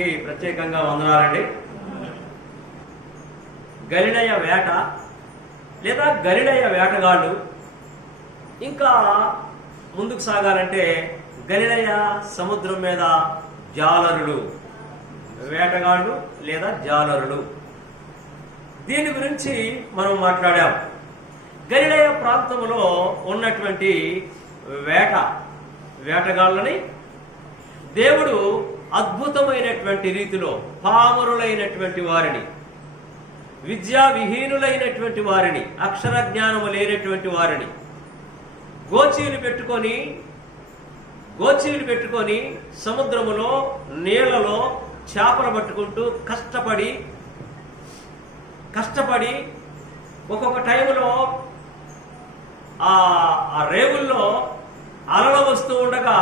అందరికీ ప్రత్యేకంగా వందనాలండి. గలిలయ వేట లేదా గలిలయ వేటగాళ్ళు, ఇంకా ముందుకు సాగాలంటే గలిలయ సముద్రం మీద జాలరులు, వేటగాళ్ళు లేదా జాలరులు. దీని గురించి మనం మాట్లాడాం. గలిలయ ప్రాంతంలో ఉన్నటువంటి వేటగాళ్ళని దేవుడు అద్భుతమైనటువంటి రీతిలో పామరులైనటువంటి వారిని, విద్యా విహీనులైనటువంటి వారిని, అక్షర జ్ఞానము లేనటువంటి వారిని గోచీలు పెట్టుకొని సముద్రములో నీళ్లలో చేపలు పట్టుకుంటూ కష్టపడి ఒక్కొక్క టైంలో ఆ రేవుల్లో అలలు వస్తూ ఉండగా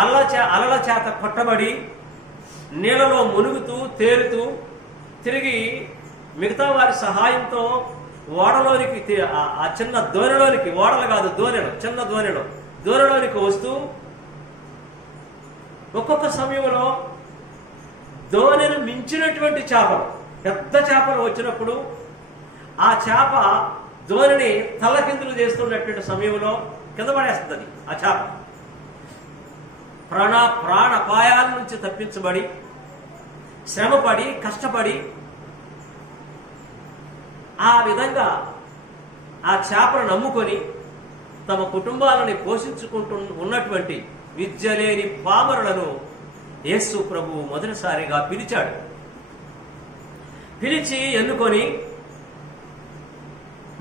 అలల చేత కొట్టబడి నీళ్ళలో మునుగుతూ తేలుతూ తిరిగి మిగతా వారి సహాయంతో ఓడలోనికి, ఆ చిన్న దోణిలోనికి, ఓడలు కాదు దోణెలు, చిన్న దోణిలోనికి వస్తూ ఒక్కొక్క సమయంలో దోణెను మించినటువంటి చేపలు, పెద్ద చేపలు వచ్చినప్పుడు ఆ చేప దోణిని తల్లకిందులు చేస్తున్నటువంటి సమయంలో కింద పడేస్తుంది. ఆ చేప ప్రాణపాయాల నుంచి తప్పించబడి, శ్రమపడి, కష్టపడి ఆ విధంగా ఆ చేపను నమ్ముకొని తమ కుటుంబాలని పోషించుకుంటూ ఉన్నటువంటి విద్య లేని పామరులను యేసు ప్రభువు మొదటిసారిగా పిలిచాడు. పిలిచి ఎన్నుకొని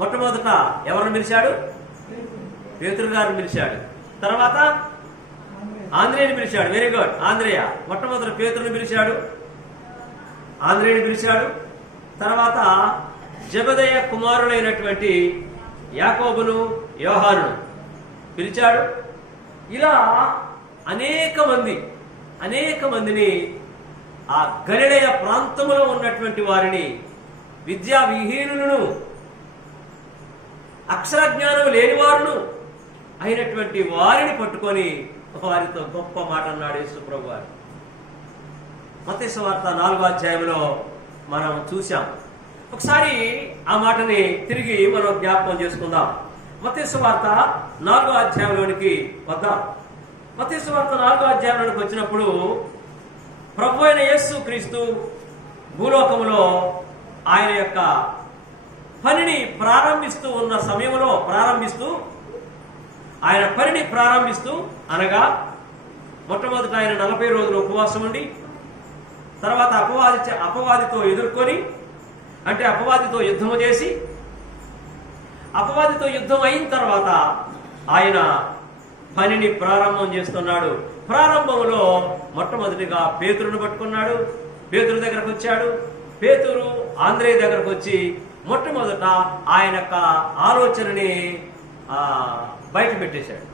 మొట్టమొదట ఎవరిని పిలిచాడు? పేతురు గారిని పిలిచాడు. తర్వాత ఆంద్రేయుని పిలిచాడు. వెరీ గుడ్, ఆంద్రేయ. మొట్టమొదటి పేతురుని పిలిచాడు, ఆంద్రేయుని పిలిచాడు. తర్వాత జెబెదయి కుమారులైనటువంటి యాకోబును, యోహానును పిలిచాడు. ఇలా అనేక మందిని ఆ గలిలయ ప్రాంతంలో ఉన్నటువంటి వారిని, విద్యా విహీనులను, అక్షర జ్ఞానం లేని వారును అయినటువంటి వారిని పట్టుకొని వారితో గొప్ప మాట అన్నాడు యేసు ప్రభు వారు. మత్తయి సువార్త 4వ అధ్యాయంలో మనం చూసాం. ఒకసారి ఆ మాటని తిరిగి మనం జ్ఞాపకం చేసుకుందాం. మత్తయి సువార్త 4వ అధ్యాయంలోనికి వద్దాం. మత్తయి సువార్త 4వ అధ్యాయంలోనికి వచ్చినప్పుడు ప్రభు అయిన యేసు క్రీస్తు భూలోకములో ఆయన యొక్క పనిని ప్రారంభిస్తూ ఉన్న సమయంలో ఆయన పనిని ప్రారంభిస్తూ అనగా మొట్టమొదట ఆయన 40 రోజులు ఉపవాసం ఉండి, తర్వాత అపవాదితో ఎదుర్కొని, అంటే అపవాదితో యుద్ధము చేసి, అపవాదితో యుద్ధం అయిన తర్వాత ఆయన పనిని ప్రారంభం చేస్తున్నాడు. ప్రారంభంలో మొట్టమొదటిగా పేతురును పట్టుకున్నాడు. పేతురు దగ్గరకు వచ్చాడు. పేతురు ఆంద్రేయ దగ్గరకు వచ్చి మొట్టమొదట ఆయన యొక్క ఆలోచనని బయట పెట్టేశాడు.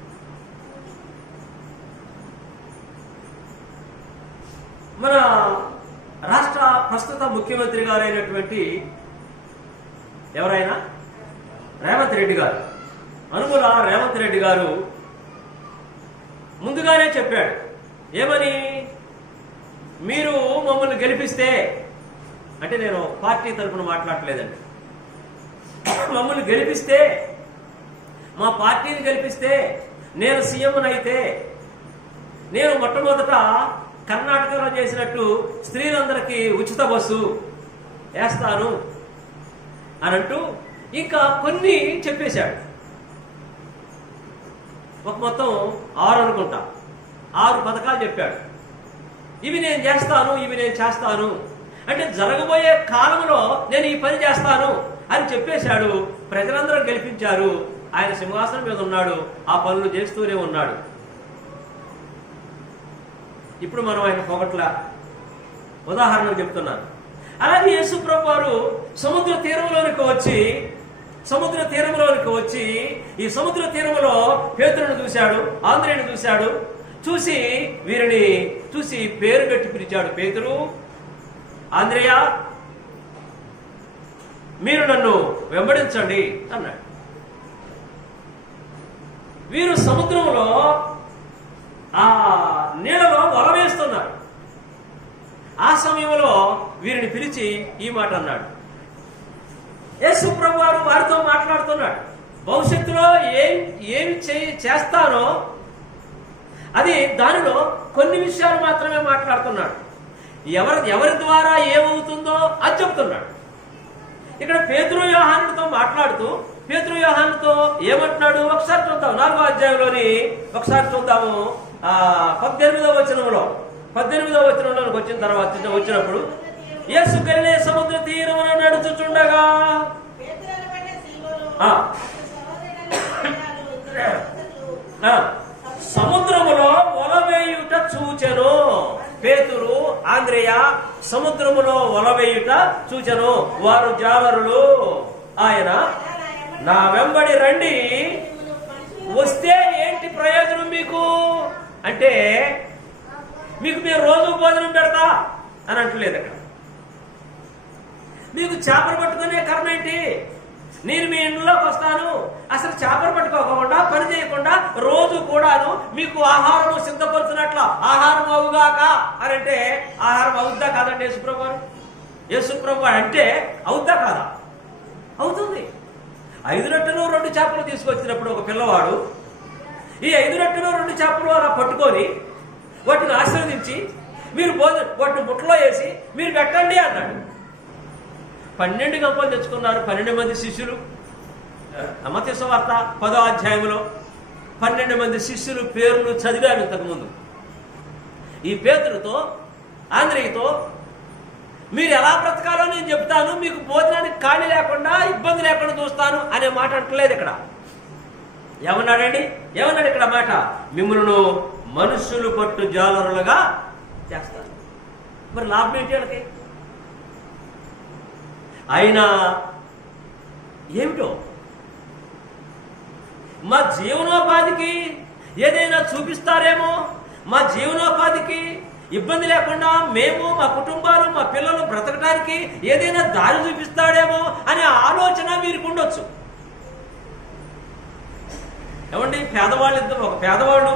మన రాష్ట్ర ప్రస్తుత ముఖ్యమంత్రి గారైనటువంటి ఎవరైనా రేవంత్ రెడ్డి గారు, అనుమల రేవంత్ రెడ్డి గారు ముందుగానే చెప్పాడు. ఏమని? మీరు మమ్మల్ని గెలిపిస్తే, అంటే నేను పార్టీ తరఫున మాట్లాడలేదండి, మమ్మల్ని గెలిపిస్తే, మా పార్టీని గెలిపిస్తే, నేను సీఎంనైతే నేను మొట్టమొదట కర్ణాటకలో చేసినట్టు స్త్రీలందరికీ ఉచిత బస్సు వేస్తాను అని అంటూ ఇంకా కొన్ని చెప్పేశాడు. ఒక మొత్తం 6 అనుకుంటా, 6 పథకాలు చెప్పాడు. ఇవి నేను చేస్తాను, ఇవి నేను చేస్తాను అంటే జరగబోయే కాలంలో నేను ఈ పని చేస్తాను అని చెప్పేశాడు. ప్రజలందరూ గెలిపించారు. ఆయన సింహాసనం మీద ఉన్నాడు, ఆ పనులు చేస్తూనే ఉన్నాడు. ఇప్పుడు మనం ఆయన పొగట్ల ఉదాహరణకు చెప్తున్నాను. అలాగే యేసు ప్రభు వారు సముద్ర తీరంలోనికి వచ్చి ఈ సముద్ర తీరంలో పేతురును చూశాడు, ఆంద్రేయుని చూశాడు. చూసి వీరిని చూసి పేరు పెట్టి పిలిచాడు. పేతురు, ఆంద్రేయ, మీరు నన్ను వెంబడించండి అన్నాడు. వీరు సముద్రంలో ఆ నీళ్ళలో వల వేస్తున్నారు. ఆ సమయంలో వీరిని పిలిచి ఈ మాట అన్నాడు. యేసు ప్రభువారు వారితో మాట్లాడుతున్నాడు. భవిష్యత్తులో ఏమి చేస్తానో అది దానిలో కొన్ని విషయాలు మాత్రమే మాట్లాడుతున్నాడు. ఎవరి ద్వారా ఏమవుతుందో అది చెప్తున్నాడు. ఇక్కడ పేతురు యోహానుతో మాట్లాడుతూ పేతురు యోహానుతో ఏమంటున్నాడు ఒకసారి చూద్దాం. 4వ అధ్యాయంలోని ఒకసారి చూద్దాము. 18వ వచనంలోకి వచ్చిన తర్వాత వచ్చినప్పుడు యేసు గలిలయ సముద్ర తీరమున నడుచుచుండగా సముద్రములో వలవేయుట చూచెను. పేతురు ఆంద్రేయ సముద్రములో వలవేయుట చూచెను. వారు జాలరులు. ఆయన నా వెంబడి రండి, వస్తే ఏంటి ప్రయోజనం మీకు అంటే మీకు మేము రోజు భోజనం పెడతా అని అంటలేదు. అక్కడ మీకు చేపలు పట్టుకునే కర్మ ఏంటి? నేను మీ ఇంట్లోకి వస్తాను, అసలు చేపలు పట్టుకోకుండా పని చేయకుండా రోజు కూడాను మీకు ఆహారం సిద్ధపరుచున్నట్ల ఆహారం అవుగాక అని అంటే ఆహారం అవుద్దా కాదండి యేసుప్రభు గారు? యేసుప్రభు అంటే అవుద్దా కాదా? అవుతుంది. 5 రొట్టెలు 2 చేపలు తీసుకొచ్చినప్పుడు ఒక పిల్లవాడు ఈ 5 రొట్టెలు 2 చేపలు అలా పట్టుకొని వాటిని ఆశీర్వదించి మీరు వాటిని బుట్టలో వేసి మీరు పెట్టండి అన్నాడు. 12 గంపలు తెచ్చుకున్నారు 12 మంది శిష్యులు. మత్తయి సువార్త 10వ అధ్యాయంలో 12 మంది శిష్యులు పేర్లు చదివాను ఇంతకుముందు. ఈ పేతురుతో ఆంద్రేయతో మీరు ఎలా బ్రతకాలో నేను చెప్తాను, మీకు భోజనానికి ఖాళీ లేకుండా ఇబ్బంది లేకుండా చూస్తాను అనే మాట అంటలేదు ఇక్కడ. ఏమన్నాడండి? ఏమన్నాడు ఇక్కడ మాట? మిమ్మల్ని మనుషులు పట్టు జాలరులుగా చేస్తారు. మరి లాభం ఏంటి వాళ్ళకి? అయినా ఏమిటో మా జీవనోపాధికి ఏదైనా చూపిస్తారేమో, మా జీవనోపాధికి ఇబ్బంది లేకుండా మేము మా కుటుంబాలు మా పిల్లలు బ్రతకడానికి ఏదైనా దారి చూపిస్తాడేమో అనే ఆలోచన వీరికి ఉండొచ్చు. ఏమండి, ఒక పేదవాళ్ళు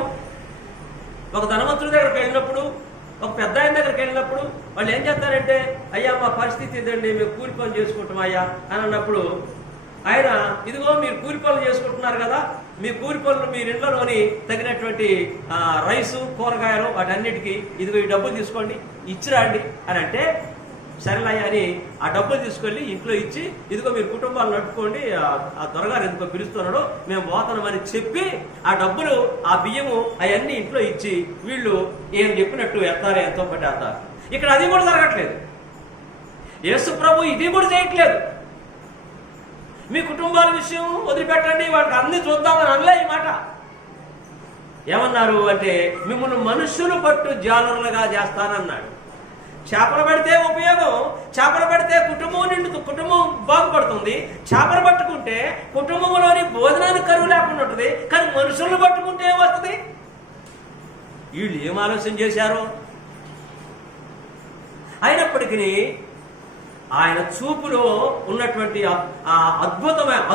ఒక ధనవంతుడి దగ్గరికి వెళ్ళినప్పుడు, ఒక పెద్ద ఆయన దగ్గరికి వెళ్ళినప్పుడు వాళ్ళు ఏం చేస్తారంటే, అయ్యా మా పరిస్థితి ఇదండి, మేము కూలి పనులు చేసుకుంటాం అయ్యా అని అన్నప్పుడు ఆయన ఇదిగో మీరు కూలి పనులు చేసుకుంటున్నారు కదా, మీ కూలి పనులు మీరు ఇంట్లోని తగినటువంటి రైసు కూరగాయలు వాటన్నిటికీ ఇదిగో ఈ డబ్బులు తీసుకోండి ఇచ్చిరాండి అని అంటే సరేలయ్యా అని ఆ డబ్బులు తీసుకెళ్ళి ఇంట్లో ఇచ్చి ఇదిగో మీరు కుటుంబాలు నడుపుకోండి, ఆ దొరగారు ఎందుకో పిలుస్తున్నాడో మేము పోతామని చెప్పి ఆ డబ్బులు ఆ బియ్యము అవన్నీ ఇంట్లో ఇచ్చి వీళ్ళు ఏం చెప్పినట్టు ఎత్తారే ఎంతో పట్టేస్తారు. ఇక్కడ అది కూడా జరగట్లేదు. యేసు ప్రభు ఇది కూడా చేయట్లేదు. మీ కుటుంబాల విషయం వదిలిపెట్టండి, వాటికి అన్ని చూద్దామని అనలే ఈ మాట. ఏమన్నారు అంటే మిమ్మల్ని మనుషులు పట్టు జాలరులుగా చేస్తానన్నాడు. చేపలు పడితే ఉపయోగం, చేపలు పడితే కుటుంబం బాగుపడుతుంది. చేపలు పట్టుకుంటే కుటుంబంలోని భోజనానికి కరువు లేకుండా ఉంటుంది. కానీ మనుషులను పట్టుకుంటే ఏమవుతుంది? వీళ్ళు ఏం ఆలోచన చేశారో. అయినప్పటికీ ఆయన చూపులో ఉన్నటువంటి ఆ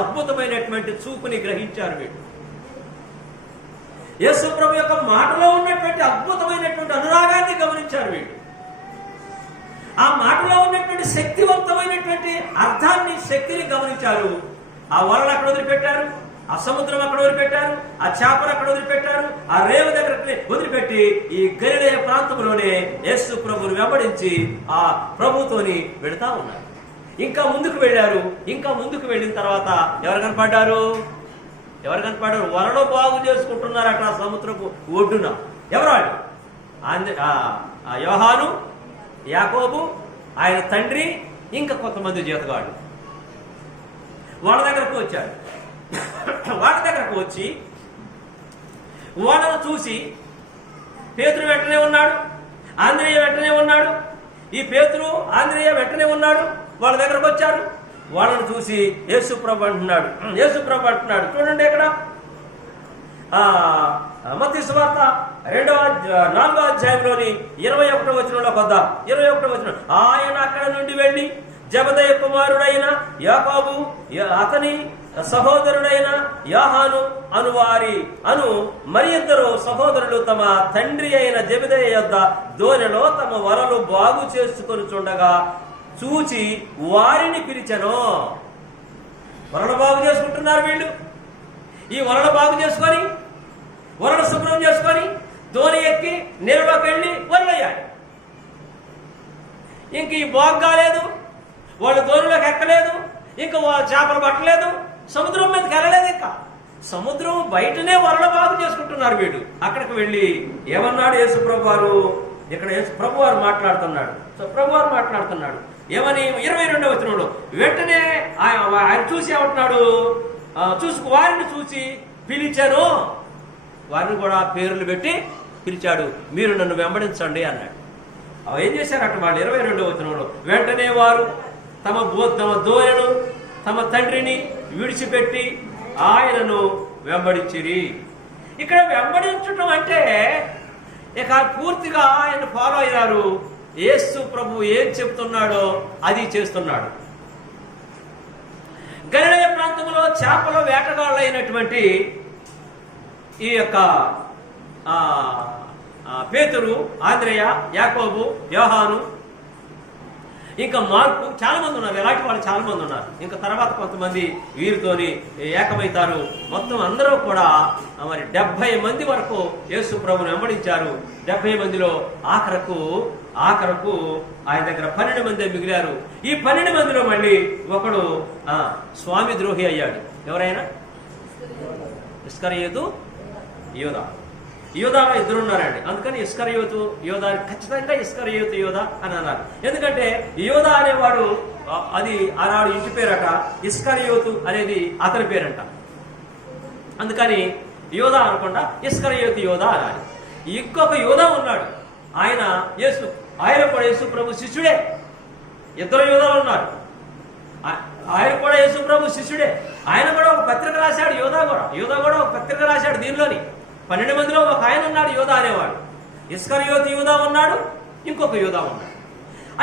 అద్భుతమైనటువంటి చూపుని గ్రహించారు వీళ్ళు. యేసు ప్రభు యొక్క మాటలో ఉన్నటువంటి అద్భుతమైనటువంటి అనురాగాన్ని గమనించారు వీళ్ళు. ఆ మాటలో ఉన్నటువంటి శక్తివంతమైనటువంటి అర్థాన్ని, శక్తిని గమనించారు. ఆ వలలు అక్కడ వదిలిపెట్టారు, ఆ సముద్రం అక్కడ వదిలిపెట్టారు, ఆ చేపలు అక్కడ వదిలిపెట్టారు, ఆ రేవు దగ్గర వదిలిపెట్టి ఈ గలిలయ ప్రాంతంలోనే యేసు ప్రభువుని వెంబడించి ఆ ప్రభుతోని వెళుతా ఉన్నారు. ఇంకా ముందుకు వెళ్ళారు. ఇంకా ముందుకు వెళ్ళిన తర్వాత ఎవరు కనపడ్డారు? వలలో బాగు చేసుకుంటున్నారట సముద్రపు ఒడ్డున. ఎవరు వాళ్ళు? యోహాను, యాకోబు, ఆయన తండ్రి, ఇంకా కొంతమంది జీతగాళ్ళు వాళ్ళ దగ్గరకు వచ్చారు. వాళ్ళ దగ్గరకు వచ్చి వాళ్ళను చూసి పేతురు వెంటనే ఉన్నాడు, ఆంద్రేయ వెంటనే ఉన్నాడు. ఈ పేతురు ఆంద్రేయ వెంటనే ఉన్నాడు. వాళ్ళ దగ్గరకు వచ్చారు. వాళ్ళను చూసి యేసు ప్రభు అంటున్నాడు. చూడండి ఇక్కడ మత్తయి సువార్త 4వ అధ్యాయంలోని 21వ వచనంలో కొద్దాం. 21వ వచనం. ఆయన అక్కడ నుండి వెళ్ళి జెబెదయి కుమారుడైన యాకోబు, అతని సహోదరుడైన యోహాను అను మరి ఇద్దరు సహోదరులు తమ తండ్రి అయిన జెబెదయి యొద్ద దోణిలో తమ వలలు బాగు చేసుకొని చుండగా చూచి వారిని పిలిచెను. వలలు బాగు చేసుకుంటున్నారు వీళ్ళు. ఈ వలలు బాగు చేసుకొని, వలలు శుభ్రం చేసుకొని దోణి ఎక్కి నీళ్ళలోకి వెళ్ళి వదిలేయాలి. ఇంక ఈ బాగు కాలేదు, వాళ్ళు దోణిలోకి ఎక్కలేదు, ఇంకా చేపలు పట్టలేదు, సముద్రం మీదకి వెళ్ళలేదు. ఇంకా సముద్రం బయటనే వలలు బాగు చేసుకుంటున్నారు వీళ్ళు. అక్కడికి వెళ్ళి ఏమన్నాడు యేసుప్రభు వారు? ఇక్కడ యేసుప్రభు వారు మాట్లాడుతున్నాడు. సో ప్రభు వారు మాట్లాడుతున్నాడు ఏమని? 22వ వచనంలో వెంటనే ఆయన చూసి ఏమంటున్నాడు? వారిని చూసి పిలిచాను. వారిని కూడా పేర్లు పెట్టి పిలిచాడు. మీరు నన్ను వెంబడించండి అన్నాడు. ఏం చేశారట వాళ్ళు? 22వ వచనంలో వెంటనే వారు తమ దోయను తమ తండ్రిని విడిచిపెట్టి ఆయనను వెంబడించిరి. ఇక్కడ వెంబడించటం అంటే ఇక పూర్తిగా ఆయన ఫాలో అయ్యారు. యేసు ప్రభు ఏం చెప్తున్నాడో అది చేస్తున్నాడు. గలిలయ ప్రాంతంలో చేపల వేటగాళ్ళైనటువంటి ఈ యొక్క పేతురు, ఆంద్రేయ, యాకోబు, యోహాను, ఇంకా మార్కు, చాలా మంది ఉన్నారు. ఎలాంటి వాళ్ళు చాలా మంది ఉన్నారు. ఇంకా తర్వాత కొంతమంది వీరితోని ఏకమవుతారు. మొత్తం అందరూ కూడా మరి 70 మంది వరకు యేసు ప్రభుని వెంబడించారు. 70 మందిలో ఆఖరకు ఆయన దగ్గర 12 మంది మిగిలారు. ఈ 12 మందిలో మళ్ళీ ఒకడు స్వామి ద్రోహి అయ్యాడు. ఎవరైనా? ఇస్కరియోతు, యోధా ఇద్దరున్నారండి. అందుకని ఇస్కరియోతు యోధా, ఖచ్చితంగా ఇస్కరియోతు యోధా అని అన్నారు. ఎందుకంటే యోధా అనేవాడు అది ఆనాడు ఇంటి పేరట, ఇస్కరియోతు అనేది అతని పేరంట. అందుకని యోధా అనకుండా ఇస్కరియోతు యోధా అనాలి. ఇంకొక యోధా ఉన్నాడు. ఆయన కూడా యేసు ప్రభు శిష్యుడే. ఇద్దరు యోధాలు ఉన్నారు. ఆయన కూడా యేసు ప్రభు శిష్యుడే. ఆయన కూడా ఒక పత్రిక రాశాడు. యోధా కూడా ఒక పత్రిక రాశాడు. దీనిలోని 12 మందిలో ఒక ఆయన ఉన్నాడు, యోధా అనేవాడు. ఇస్కరియోతు యోధా ఉన్నాడు, ఇంకొక యోధా ఉన్నాడు.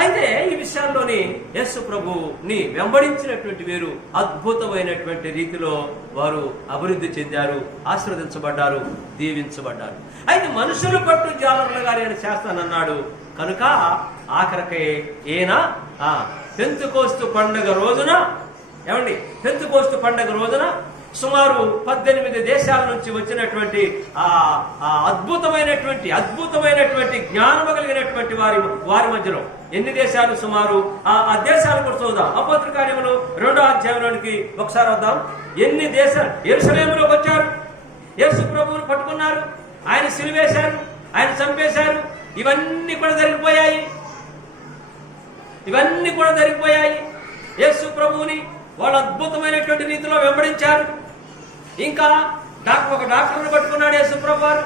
అయితే ఈ విషయాల్లోని యేసు ప్రభుని వెంబడించినటువంటి వీరు అద్భుతమైనటువంటి రీతిలో వారు అభివృద్ధి చెందారు, ఆశీర్వదించబడ్డారు, దీవించబడ్డారు. అయితే మనుషులు పట్టు జాలరులుగా నేను చేస్తానన్నాడు. కనుక ఆఖరికి ఈయన పెంతెకోస్తు పండుగ రోజున, పెంతెకోస్తు పండుగ రోజున సుమారు 18 దేశాల నుంచి వచ్చినటువంటి అద్భుతమైనటువంటి జ్ఞానము కలిగినటువంటి వారి మధ్యలో ఎన్ని దేశాలు? సుమారు ఆ దేశాలు కూడా చూద్దాం. అపోస్తల కార్యములు 2వ అధ్యాయంలోనికి ఒకసారి వద్దాం. ఎన్ని దేశాలు? యెరూషలేములోకి వచ్చారు, యేసు ప్రభువును పట్టుకున్నారు, ఆయన సిలువేశారు, ఆయన చంపేశారు. ఇవన్నీ కూడా జరిగిపోయాయి. యేసు ప్రభువుని వాళ్ళు అద్భుతమైనటువంటి రీతిలో వెంబడించారు. ఇంకా ఒక డాక్టర్ని పట్టుకున్నాడు యేసు ప్రభు వారు,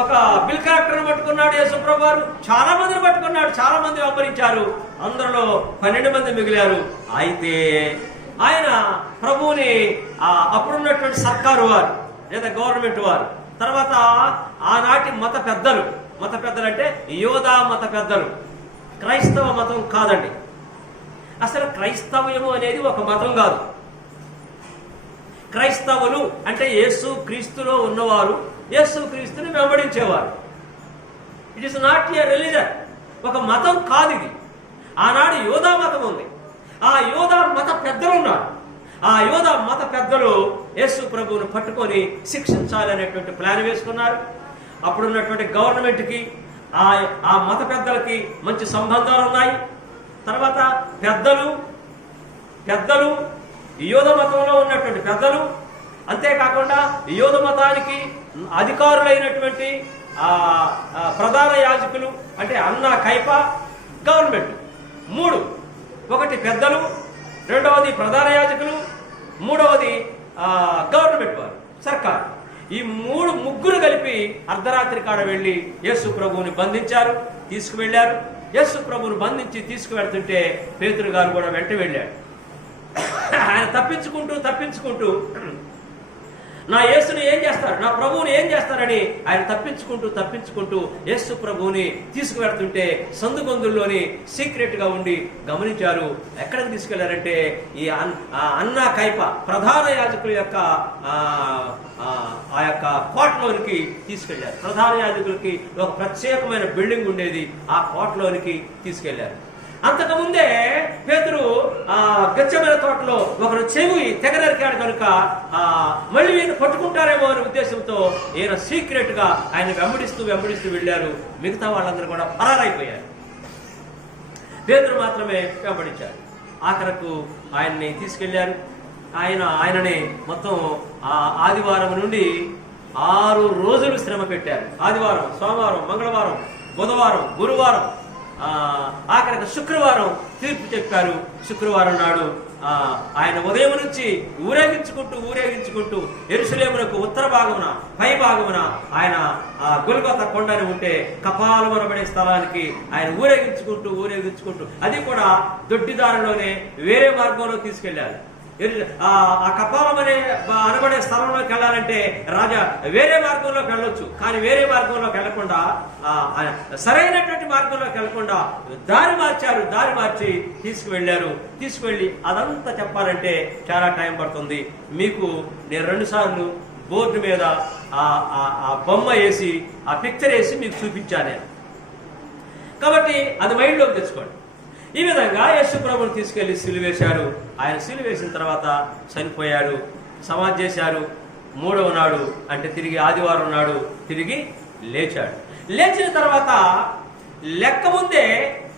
ఒక బిల్ కలెక్టర్ని పట్టుకున్నాడు యేసు ప్రభు వారు, చాలా మందిని పట్టుకున్నాడు, చాలా మంది వెంబడించారు. అందరిలో 12 మంది మిగిలారు. అయితే ఆయన ప్రభువుని అప్పుడున్నటువంటి సర్కారు వారు లేదా గవర్నమెంట్ వారు, తర్వాత ఆనాటి మత పెద్దలు అంటే యోధా మత పెద్దలు, క్రైస్తవ మతం కాదండి. అసలు క్రైస్తవ్యము అనేది ఒక మతం కాదు. క్రైస్తవులు అంటే యేసు క్రీస్తులో ఉన్నవారు, యేసు క్రీస్తుని వెంబడించేవారు. It is not a religion, ఒక మతం కాదు ఇది. ఆనాడు యోధా మతం ఉంది. ఆ యోధా మత పెద్దలు ఉన్నారు. ఆ యోధా మత పెద్దలు యేసు ప్రభువును పట్టుకొని శిక్షించాలనేటువంటి ప్లాన్ వేసుకున్నారు. అప్పుడున్నటువంటి గవర్నమెంట్కి ఆ మత పెద్దలకి మంచి సంబంధాలు ఉన్నాయి. తర్వాత పెద్దలు యోధ మతంలో ఉన్నటువంటి పెద్దలు, అంతేకాకుండా యోధ మతానికి అధికారులైనటువంటి ప్రధాన యాజకులు అంటే అన్న కైప, గవర్నమెంట్. 3, ఒకటి పెద్దలు, రెండవది ప్రధాన యాజకులు, మూడవది గవర్నమెంట్ వారు, సర్కార్. ఈ ముగ్గురు కలిపి అర్ధరాత్రి కాడ వెళ్ళి యేసు ప్రభువుని బంధించారు, తీసుకువెళ్ళారు. యేసు ప్రభువుని బంధించి తీసుకువెళ్తుంటే పేతురు గారు కూడా వెంట వెళ్ళాడు. ఆయన తప్పించుకుంటూ నా యేసుని ఏం చేస్తారు, నా ప్రభువుని ఏం చేస్తారని ఆయన తప్పించుకుంటూ యేసు ప్రభువుని తీసుకువెళ్తుంటే సందుగొందుల్లోని సీక్రెట్ గా ఉండి గమనించారు. ఎక్కడికి తీసుకెళ్లారంటే ఈ అన్నా కైప ప్రధాన యాజకుల యొక్క ఆ యొక్క కోటలోనికి తీసుకెళ్లారు. ప్రధాన యాజకులకి ఒక ప్రత్యేకమైన బిల్డింగ్ ఉండేది, ఆ కోటలోనికి తీసుకెళ్లారు. అంతకుముందే పేతురు గెత్సేమనే తోటలో ఒకరు చెవి తెగనరికాడు కనుక మళ్ళీ ఈయన పట్టుకుంటారేమో అనే ఉద్దేశంతో ఈయన సీక్రెట్ గా ఆయన వెంబడిస్తూ వెళ్ళారు. మిగతా వాళ్ళందరూ కూడా పరారైపోయారు. పేతురు మాత్రమే వెంబడించారు. ఆఖరకు ఆయన్ని తీసుకెళ్లారు. ఆయనని మొత్తం ఆదివారం నుండి 6 రోజులు శ్రమ పెట్టారు. ఆదివారం, సోమవారం, మంగళవారం, బుధవారం, గురువారం, ఆఖరికి శుక్రవారం తీర్పు చెప్పారు. శుక్రవారం నాడు ఆయన ఉదయం నుంచి ఊరేగించుకుంటూ యెరూషలేమునకు ఉత్తర భాగమున పై భాగమున ఆయన గొల్గొతా కొండని ఉంటే కపాలం అనబడే స్థలానికి ఆయన ఊరేగించుకుంటూ అది కూడా దొడ్డిదారిలోనే వేరే మార్గంలో తీసుకెళ్లారు. ఆ కపాలం అనబడే స్థలంలోకి వెళ్ళాలంటే రాజా వేరే మార్గంలోకి వెళ్ళొచ్చు, కానీ వేరే మార్గంలోకి వెళ్లకుండా సరైనటువంటి మార్గంలోకి వెళ్లకుండా దారి మార్చి తీసుకువెళ్ళి అదంతా చెప్పాలంటే చాలా టైం పడుతుంది. మీకు నేను 2 సార్లు బోర్డు మీద ఆ బొమ్మ వేసి ఆ పిక్చర్ వేసి మీకు చూపించాను. కాబట్టి అది మైండ్లోకి తెచ్చుకోండి. ఈ విధంగా యేసు ప్రభువుని తీసుకెళ్లి సిలువేశారు. ఆయన సిలువేసిన తర్వాత చనిపోయాడు, సమాధి చేశారు. 3వ నాడు అంటే తిరిగి ఆదివారం నాడు తిరిగి లేచాడు. లేచిన తర్వాత లెక్క ముందే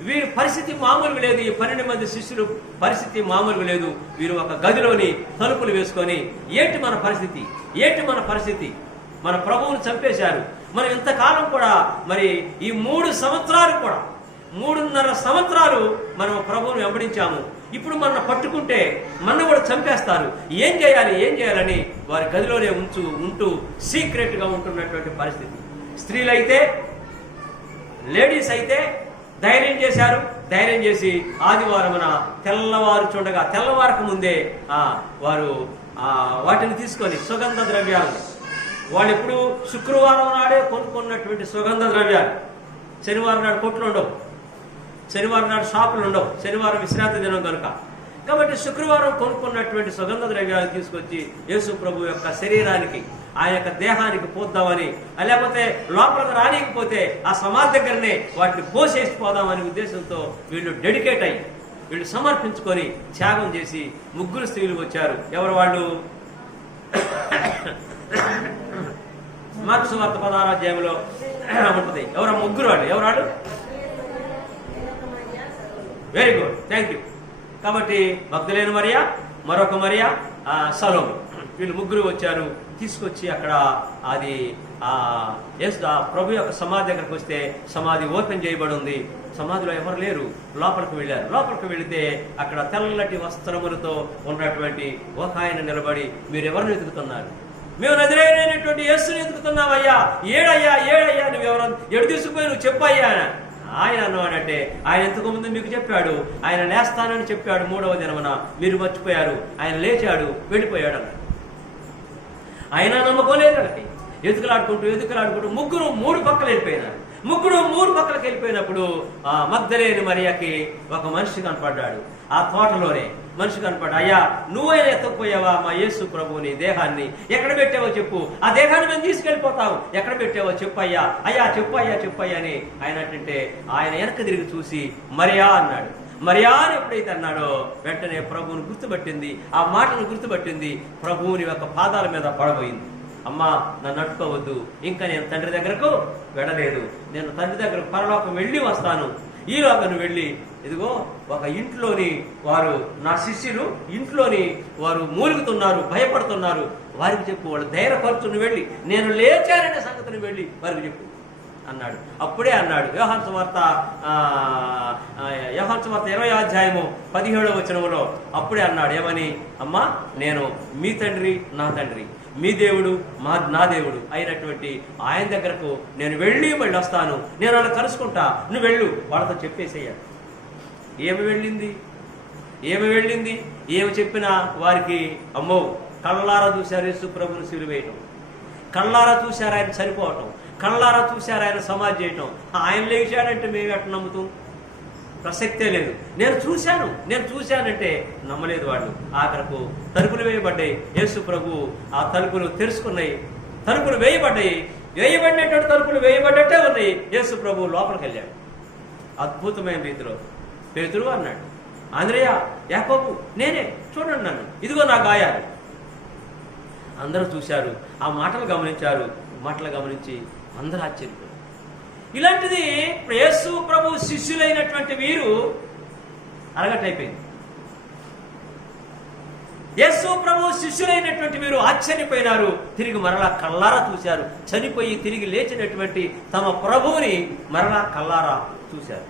వీరి పరిస్థితి మామూలుగా లేదు. ఈ 12 మంది శిష్యులు పరిస్థితి మామూలుగా లేదు. వీరు ఒక గదిలోని తలుపులు వేసుకొని ఏంటి మన పరిస్థితి, మన ప్రభువుని చంపేశారు. మనం ఇంతకాలం కూడా మరి ఈ 3.5 సంవత్సరాలు మనం ప్రభువుని వెంబడించాము. ఇప్పుడు మన పట్టుకుంటే మన కూడా చంపేస్తారు. ఏం చేయాలని వారి గదిలోనే ఉంటూ సీక్రెట్ గా ఉంటున్నటువంటి పరిస్థితి. స్త్రీలైతే, లేడీస్ అయితే ధైర్యం చేశారు. ధైర్యం చేసి ఆదివారమున తెల్లవారక ముందే వారు వాటిని తీసుకొని సుగంధ ద్రవ్యాలు, వాళ్ళు ఎప్పుడు శుక్రవారం నాడే కొనుక్కున్నటువంటి సుగంధ ద్రవ్యాలు, శనివారం నాడు కొట్లు ఉండవు, శనివారం నాడు షాపులు ఉండవు, శనివారం విశ్రాంతి దినం కనుక. కాబట్టి శుక్రవారం కొనుక్కున్నటువంటి సుగంధ ద్రవ్యాలు తీసుకొచ్చి యేసు ప్రభు యొక్క శరీరానికి, ఆయన యొక్క దేహానికి పోద్దామని, లేకపోతే లోపలికి రానికపోతే ఆ సమాధి దగ్గరనే వాటిని పోసేసి పోదామనే ఉద్దేశంతో వీళ్ళు సమర్పించుకొని త్యాగం చేసి 3 స్త్రీలు వచ్చారు. ఎవరు వాళ్ళు? మార్కు సువార్త 16వ అధ్యాయంలో ఉంటుంది. ఎవరు 3 వాళ్ళు? ఎవరు? Very good, thank you. కాబట్టి మగ్దలేనే మరియా, మరొక మరియా, సలోమి, వీళ్ళు 3 వచ్చారు. తీసుకొచ్చి అక్కడ అది ప్రభు యొక్క సమాధి దగ్గరకు వస్తే సమాధి ఓపెన్ చేయబడి ఉంది. సమాధిలో ఎవరు లేరు. లోపలికి వెళ్ళారు. లోపలికి వెళితే అక్కడ తెల్లటి వస్త్రములతో ఉన్నటువంటి ఒక ఆయన నిలబడి, మీరెవరిని వెతుకుతున్నారు? మేము నజరేయుడైనటువంటి యేసుని వెతుకుతున్నామయ్యా. ఏడయ్యా నువ్వు తీసుకుపోయి నువ్వు చెప్పయ్యా. ఆయన అన్నవాడంటే ఆయన ఎంతకు ముందు మీకు చెప్పాడు, ఆయన లేస్తానని చెప్పాడు 3వ దినమున, మీరు మర్చిపోయారు. ఆయన లేచాడు, వెళ్ళిపోయాడు అన్నాడు. ఆయన నమ్మకోలేదు వాళ్ళకి. ఎదుకులాడుకుంటూ 3 పక్కలు వెళ్ళిపోయినారు. 3 పక్కలకు వెళ్ళిపోయినప్పుడు మగ్దలేని మరియకి ఒక మనిషి కనపడ్డాడు. ఆ తోటలోనే మనిషి కనపడ్డా, అయ్యా నువ్వైనా ఎత్తకపోయావా మా యేసు ప్రభువుని దేహాన్ని? ఎక్కడ పెట్టావో చెప్పు, ఆ దేహాన్ని మేము తీసుకెళ్ళిపోతాం. ఎక్కడ పెట్టావో చెప్పయ్యా, చెప్పయ్యా అని ఆయన అంటే ఆయన వెనక్కి తిరిగి చూసి మరియా అన్నాడు. మరియా అని ఎప్పుడైతే అన్నాడో వెంటనే ప్రభువుని గుర్తుపట్టింది. ఆ మాటను గుర్తుపట్టింది. ప్రభువుని యొక్క పాదాల మీద పడబోయింది. అమ్మా నన్ను అట్టుకోవద్దు, ఇంకా నేను తండ్రి దగ్గరకు వెళ్ళలేదు. నేను తండ్రి దగ్గరకు పరలోకం వెళ్ళి వస్తాను. ఈలోగా నువ్వు వెళ్ళి ఇదిగో ఒక ఇంట్లోని వారు, నా శిష్యులు ఇంట్లోని వారు మూలుగుతున్నారు, భయపడుతున్నారు, వారికి చెప్పు. వాళ్ళు ధైర్యపరచు, నువ్వు వెళ్ళి నేను లేచాననే సంగతిని వెళ్ళి వారికి చెప్పు అన్నాడు. అప్పుడే అన్నాడు యోహాను సువార్త 20వ అధ్యాయము 17వ వచనములో అప్పుడే అన్నాడు ఏమని? అమ్మా నేను మీ తండ్రి నా తండ్రి, మీ దేవుడు నా దేవుడు అయినటువంటి ఆయన దగ్గరకు నేను వెళ్ళి మళ్ళీ వస్తాను. నేను వాళ్ళని కలుసుకుంటా, నువ్వు వెళ్ళు వాళ్ళతో చెప్పేసేయాలి. ఏమి వెళ్ళింది? ఏమి చెప్పినా వారికి అమ్మో కళ్ళారా చూశారు యేసు ప్రభుని సిలువేయటం, కళ్ళారా చూశారు ఆయన చనిపోవటం, కళ్ళారా చూశారు ఆయన సమాధి చేయటం. ఆయన లేచాడంటే మేము ఎట్లా నమ్ముతాం? ప్రసక్తే లేదు. నేను చూశానంటే నమ్మలేదు వాళ్ళు. ఆఖరకు తలుపులు వేయబడ్డాయి. యేసు ప్రభు ఆ తలుపులు తెరుచుకున్నాయి, తలుపులు వేయబడ్డాయి. వేయబడినటువంటి తలుపులు వేయబడ్డట్టే ఉన్నాయి. యేసు ప్రభు లోపలికి వెళ్ళాడు అద్భుతమైన రీతిలో. పేతురు అన్నాడు, ఆంద్రేయ, యాకోబు, నేనే, చూడండి నన్ను, ఇదిగో నా గాయాలు. అందరూ చూశారు, ఆ మాటలు గమనించారు. మాటలు గమనించి అందరూ ఆశ్చర్యపోయారు. ఇలాంటిది యేసు ప్రభు శిష్యులైనటువంటి వీరు అరగటైపోయింది. యేసు ప్రభు శిష్యులైనటువంటి వీరు ఆశ్చర్యపోయినారు. తిరిగి మరలా కళ్ళారా చూశారు. చనిపోయి తిరిగి లేచినటువంటి తమ ప్రభువుని మరలా కళ్ళారా చూశారు.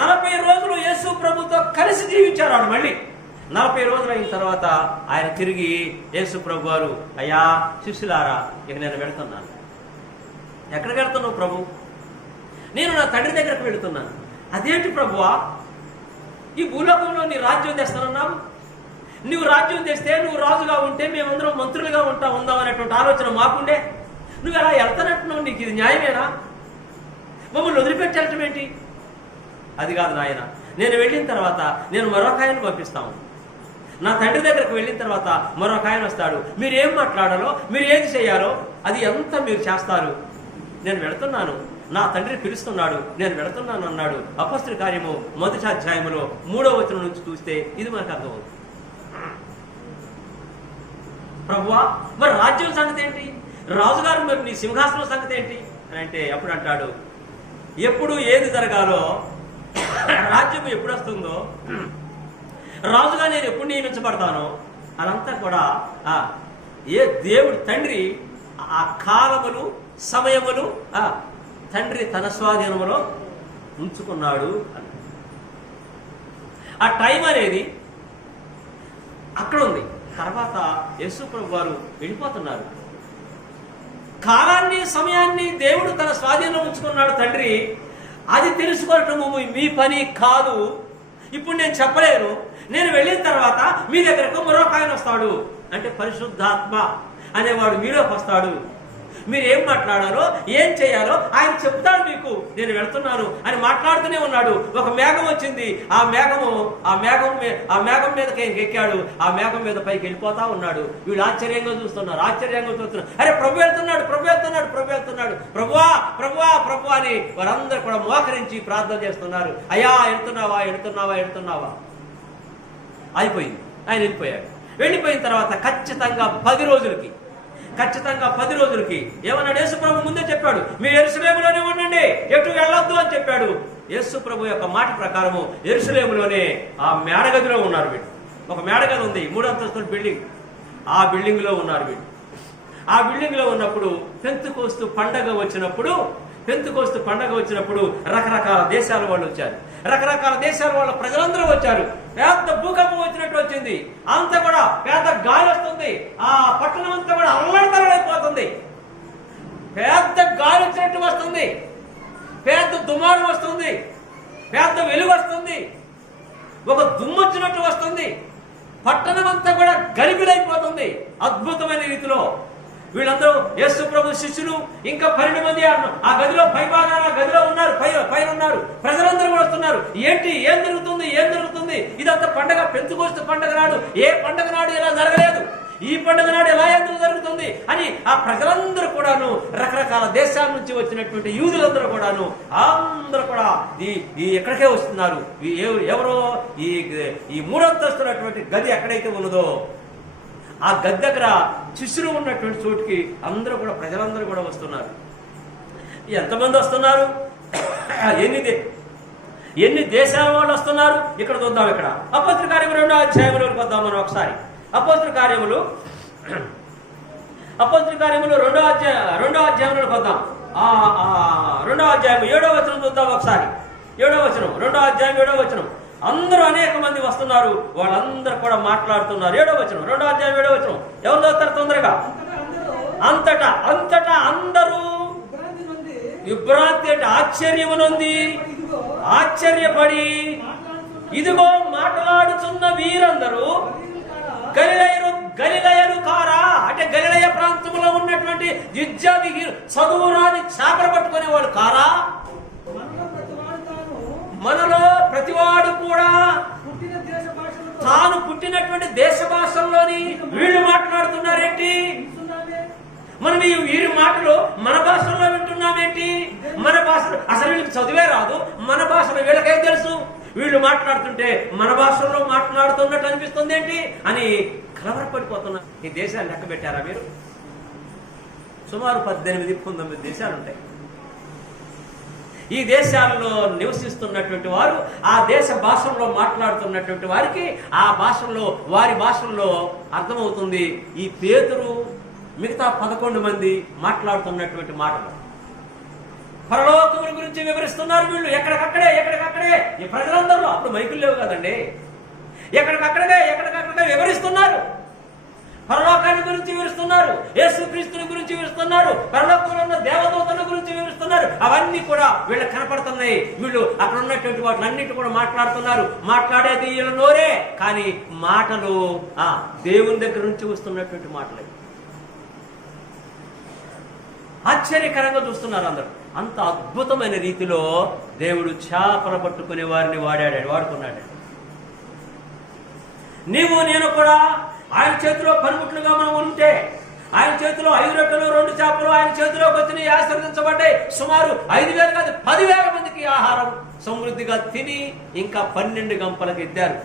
40 రోజులు యేసు ప్రభుతో కలిసి జీవించారు. ఆడు మళ్ళీ 40 రోజులు అయిన తర్వాత ఆయన తిరిగి యేసు ప్రభు వారు, అయ్యా శిష్యులారా, ఇక నేను వెళుతున్నాను. ఎక్కడికి వెళ్తున్నావు ప్రభు? నేను నా తండ్రి దగ్గరకు వెళుతున్నాను. అదేంటి ప్రభువా, ఈ భూలోకంలో నీ రాజ్యం తెస్తానన్నావు. నువ్వు రాజ్యం తెస్తే, నువ్వు రాజుగా ఉంటే మేమందరం మంత్రులుగా ఉందాం అనేటువంటి ఆలోచన మాకుండే. నువ్వు ఎలా వెళ్తానంటున్నావు? నీకు ఇది న్యాయమేనా? మమ్మల్ని వదిలిపెట్టి వెళ్ళటం ఏంటి? అది కాదు నాయన, నేను వెళ్ళిన తర్వాత నేను మరొక ఆయన పంపిస్తాను. నా తండ్రి దగ్గరకు వెళ్ళిన తర్వాత మరొక ఆయన వస్తాడు. మీరు ఏం మాట్లాడాలో, మీరు ఏది చేయాలో అది ఎంత మీరు చేస్తారు. నేను వెళుతున్నాను, నా తండ్రి పిలుస్తున్నాడు, నేను వెళుతున్నాను అన్నాడు. అపొస్తలుల కార్యము 1వ అధ్యాయములో 3వ వచనం నుంచి చూస్తే ఇది మనకు అర్థమవుతుంది. ప్రభువా, మరి రాజ్యం సంగతి ఏంటి? రాజుగారు మరి నీ సింహాసనం సంగతి ఏంటి అని అంటే అప్పుడు అంటాడు, ఎప్పుడు ఏది జరగాలో, రాజ్యం ఎప్పుడు వస్తుందో, రాజుగా నేను ఎప్పుడు నియమించబడతానో అదంతా కూడా ఏ దేవుడు తండ్రి ఆ కాలములు సమయములు తండ్రి తన స్వాధీనములో ఉంచుకున్నాడు అని. ఆ టైం అనేది అక్కడ ఉంది. తర్వాత యేసు ప్రభు వారు వెళ్ళిపోతున్నారు. కాలాన్ని సమయాన్ని దేవుడు తన స్వాధీనంలో ఉంచుకున్నాడు తండ్రి. అది తెలుసుకోవటము మీ పని కాదు. ఇప్పుడు నేను చెప్పలేను. నేను వెళ్ళిన తర్వాత మీ దగ్గరకు మరొక ఆయన వస్తాడు, అంటే పరిశుద్ధాత్మ అనేవాడు మీలోకి వస్తాడు. మీరు ఏం మాట్లాడాలో, ఏం చేయాలో ఆయన చెప్తాడు మీకు. నేను వెళ్తున్నాను అని మాట్లాడుతూనే ఉన్నాడు. ఒక మేఘం వచ్చింది. ఆ మేఘం మీదకి ఎక్కాడు. ఆ మేఘం మీద పైకి వెళ్ళిపోతా ఉన్నాడు. వీళ్ళు ఆశ్చర్యంగా చూస్తున్నారు. అరే ప్రభు వెళ్తున్నాడు, ప్రభువా ప్రభువా ప్రభు అని వారందరూ కూడా మోకరించి ప్రార్థన చేస్తున్నారు. అయ్యా వెళ్తున్నావా? అయిపోయింది. ఆయన వెళ్ళిపోయాడు. వెళ్ళిపోయిన తర్వాత ఖచ్చితంగా 10 రోజులకి ఏమన్నాడు? యేసు ప్రభు ముందే చెప్పాడు, మీరు యెరూషలేములోనే ఉండండి, ఎటు వెళ్ళొద్దు అని చెప్పాడు. యేసు ప్రభు యొక్క మాట ప్రకారము యెరూషలేములోనే ఆ మేడగదిలో ఉన్నారు వీళ్ళు. ఒక మేడగది ఉంది, 3 అంతస్తుల బిల్డింగ్. ఆ బిల్డింగ్ లో ఉన్నారు వీళ్ళు. ఆ బిల్డింగ్ లో ఉన్నప్పుడు పెంతెకోస్తు పండగ వచ్చినప్పుడు రకరకాల దేశాల వాళ్ళు వచ్చారు. రకరకాల దేశాల వాళ్ళ ప్రజలందరూ వచ్చారు. పెద్ద భూకంపం వచ్చినట్టు వచ్చింది. అంతా కూడా పెద్ద గాలి వస్తుంది. ఆ పట్టణం అంతా కూడా అల్లడతలైపోతుంది. పెద్ద గాలి వచ్చినట్టు వస్తుంది, పెద్ద దుమారం వస్తుంది, పెద్ద వెలుగు వస్తుంది, ఒక దుమ్ము వచ్చినట్టు వస్తుంది. పట్టణం అంతా కూడా గలిబిలైపోతుంది అద్భుతమైన రీతిలో. వీళ్ళందరూ యేసు ప్రభు శిష్యులు ఇంకా 12 మంది ఆ గదిలో పైభాగాన గదిలో ఉన్నారు, పైన ఉన్నారు. ప్రజలందరూ కూడా వస్తున్నారు. ఏం జరుగుతుంది? ఇదంతా పండగ. పెంతెకోస్తు పండగ నాడు, ఏ పండగ నాడు ఇలా జరగలేదు, ఈ పండుగ నాడు ఎలా ఎందుకు జరుగుతుంది అని ఆ ప్రజలందరూ కూడాను, రకరకాల దేశాల నుంచి వచ్చినటువంటి యూదులందరూ కూడాను అందరూ కూడా ఈ ఎక్కడికే వస్తున్నారు. ఎవరో ఈ 3 అంతస్తున్నటువంటి గది ఎక్కడైతే ఉన్నదో ఆ గది దగ్గర శిష్యులు ఉన్నటువంటి చోటుకి అందరూ కూడా ప్రజలందరూ కూడా వస్తున్నారు. ఎంతమంది వస్తున్నారు? ఎన్ని దేశాల వాళ్ళు వస్తున్నారు? ఇక్కడ చూద్దాం. ఇక్కడ అపొస్తలుల కార్యములు 2వ అధ్యాయంలోకి వద్దాం మనం ఒకసారి. అపొస్తలుల కార్యములు 2వ అధ్యాయంలోకి వద్దాం. 2వ అధ్యాయం 7వ వచనం చూద్దాం ఒకసారి. 7వ వచనం, 2వ అధ్యాయం 7వ వచనం. అందరూ అనేక మంది వస్తున్నారు, వాళ్ళందరూ కూడా మాట్లాడుతున్నారు. 7వ వచనం, 2వ అధ్యాయం 7వ వచనం. ఎవరు చదువుతారు తొందరగా? అంతటా అందరూ విభ్రాంతి అంటే ఆశ్చర్యపడి ఇదిగో మాట్లాడుతున్న వీరందరూ గలిలయలో గలిలయలు కారా? అంటే గలిలయ ప్రాంతంలో ఉన్నటువంటి చదువు రాని చేపలు పట్టుకునే వాళ్ళు కారా? మనలో ప్రతివాడు కూడా తాను పుట్టినటువంటి దేశ భాషల్లోని వీళ్ళు మాట్లాడుతున్నారేంటి? మనం వీరి మాటలు మన భాషలో వింటున్నామేంటి? మన భాషలో అసలు వీళ్ళకి చదివే రాదు, మన భాషలో వీళ్ళకేం తెలుసు? వీళ్ళు మాట్లాడుతుంటే మన భాషలో మాట్లాడుతున్నట్టు అనిపిస్తుంది ఏంటి అని కలవరపడిపోతున్నారు. ఈ దేశాలు లెక్క పెట్టారా మీరు? సుమారు 18-19 దేశాలు ఉంటాయి. ఈ దేశాల్లో నివసిస్తున్నటువంటి వారు ఆ దేశ భాషల్లో మాట్లాడుతున్నటువంటి వారికి ఆ భాషల్లో వారి భాషల్లో అర్థమవుతుంది ఈ పేతురు మిగతా 11 మంది మాట్లాడుతున్నటువంటి మాటలు. పరలోకముల గురించి వివరిస్తున్నారు వీళ్ళు. ఎక్కడికక్కడే ఈ ప్రజలందరూ, అప్పుడు మైకులు లేవు కదండి, ఎక్కడికక్కడే వివరిస్తున్నారు. పరలోకాన్ని గురించి వివరిస్తున్నారు, యేసుక్రీస్తుని గురించి వివరిస్తున్నారు, పరలోకంలో ఉన్న దేవదూతల గురించి వివరిస్తున్నారు. అవన్నీ కూడా వీళ్ళకి కనపడుతున్నాయి. వీళ్ళు అక్కడ ఉన్నటువంటి వాటిలన్నిటి కూడా మాట్లాడుతున్నారు. మాట్లాడేది వీళ్ళ నోరే, కానీ మాటలు దేవుని దగ్గర నుంచి వస్తున్నటువంటి మాటలే. ఆశ్చర్యకరంగా చూస్తున్నారు అందరూ. అంత అద్భుతమైన రీతిలో దేవుడు చేపలు పట్టుకునే వారిని వాడుకున్నాడు. నీవు నేను కూడా ఆయన చేతిలో పనిముట్లుగా మనం ఉంటే, ఆయన చేతిలో 5 రొట్టెలు 2 చేపలు ఆయన చేతిలోకి వచ్చినాయి, ఆశీర్వదించబడ్డాయి. సుమారు 5,000 కాదు 10,000 మందికి ఆహారం సమృద్ధిగా తిని ఇంకా 12 గంపలకు ఎత్తారు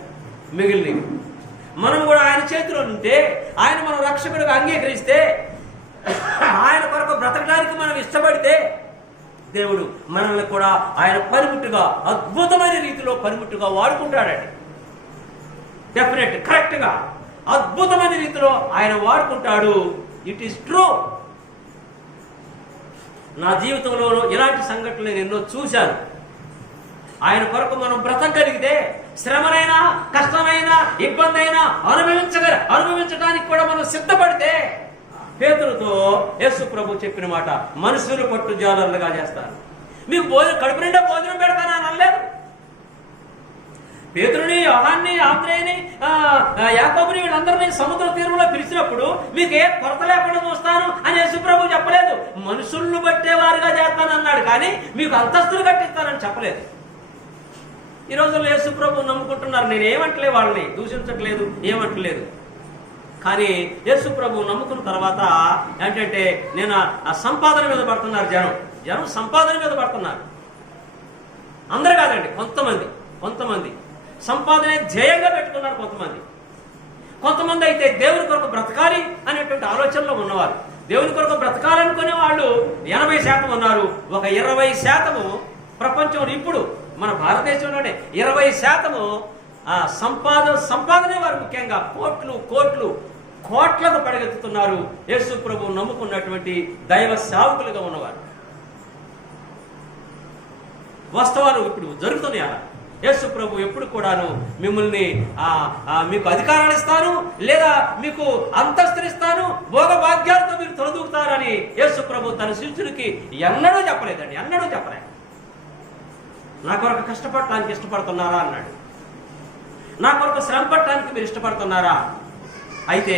మిగిలినవి. మనం కూడా ఆయన చేతిలో ఉంటే, ఆయన మనం రక్షకుడిగా అంగీకరిస్తే, ఆయన కొరకు బ్రతకడానికి మనం ఇష్టపడితే, దేవుడు మనల్ని కూడా ఆయన పనిముట్టుగా అద్భుతమైన రీతిలో పనిముట్టుగా వాడుకుంటాడండి. డెఫినెట్, కరెక్ట్ గా అద్భుతమైన రీతిలో ఆయన వాడుకుంటాడు. It is true. నా జీవితంలో ఇలాంటి సంఘటనలు నేను ఎన్నో చూశాను. ఆయన కొరకు మనం బ్రతకగలిగితే శ్రమనైనా కష్టమైనా ఇబ్బంది అయినా అనుభవించడానికి కూడా మనం సిద్ధపడితే, పేతురుతో యేసు ప్రభు చెప్పిన మాట, మనుషులు పట్టు జాలర్లుగా చేస్తారు. మీకు కడుపు నిండా భోజనం పెడతానని అనలేదు. పేతురుని, యోహాన్ని, ఆంద్రేయని, యాకోబుని వీళ్ళందరినీ సముద్ర తీరంలో పిలిచినప్పుడు మీకు ఏ కొరత లేకుండా చూస్తాను అని యేసు ప్రభు చెప్పలేదు. మనుషులను బట్టేవారుగా చేస్తానన్నాడు, కానీ మీకు అంతస్తులు కట్టిస్తానని చెప్పలేదు. ఈ రోజుల్లో యేసు ప్రభు నమ్ముకుంటున్నారు. నేను ఏమంటలే, వాళ్ళని దూషించట్లేదు, ఏమంటలేదు. కానీ యేసు ప్రభు నమ్ముకున్న తర్వాత ఏంటంటే నేను ఆ సంపాదన మీద పడుతున్నారు. జనం సంపాదన మీద పడుతున్నారు. అందరూ కాదండి, కొంతమంది సంపాదనే ధ్యేయంగా పెట్టుకున్నారు. కొంతమంది అయితే దేవుని కొరకు బ్రతకాలి అనేటువంటి ఆలోచనలో ఉన్నవారు. దేవుని కొరకు బ్రతకాలనుకునే వాళ్ళు 80% ఉన్నారు. ఒక 20% ప్రపంచంలో, ఇప్పుడు మన భారతదేశంలోనే 20% సంపాదనే వారు ముఖ్యంగా కోట్లకు పడగెత్తుతున్నారు. యేసు ప్రభు నమ్ముకున్నటువంటి దైవ సేవకులుగా ఉన్నవారు. వాస్తవాలు ఇప్పుడు జరుగుతున్నాయి. అలా యేసు ప్రభు ఎప్పుడు కూడాను మిమ్మల్ని మీకు అధికారాలు ఇస్తాను, లేదా మీకు అంతస్తునిస్తాను, భోగభాగ్యాలతో మీరు తొలదూకుతారని యేసు ప్రభు తన శిష్యుడికి ఎన్నడూ చెప్పలేదండి. నా కొరకు కష్టపడటానికి ఇష్టపడుతున్నారా అన్నాడు. నా కొరకు శ్రమ పడటానికి మీరు ఇష్టపడుతున్నారా? అయితే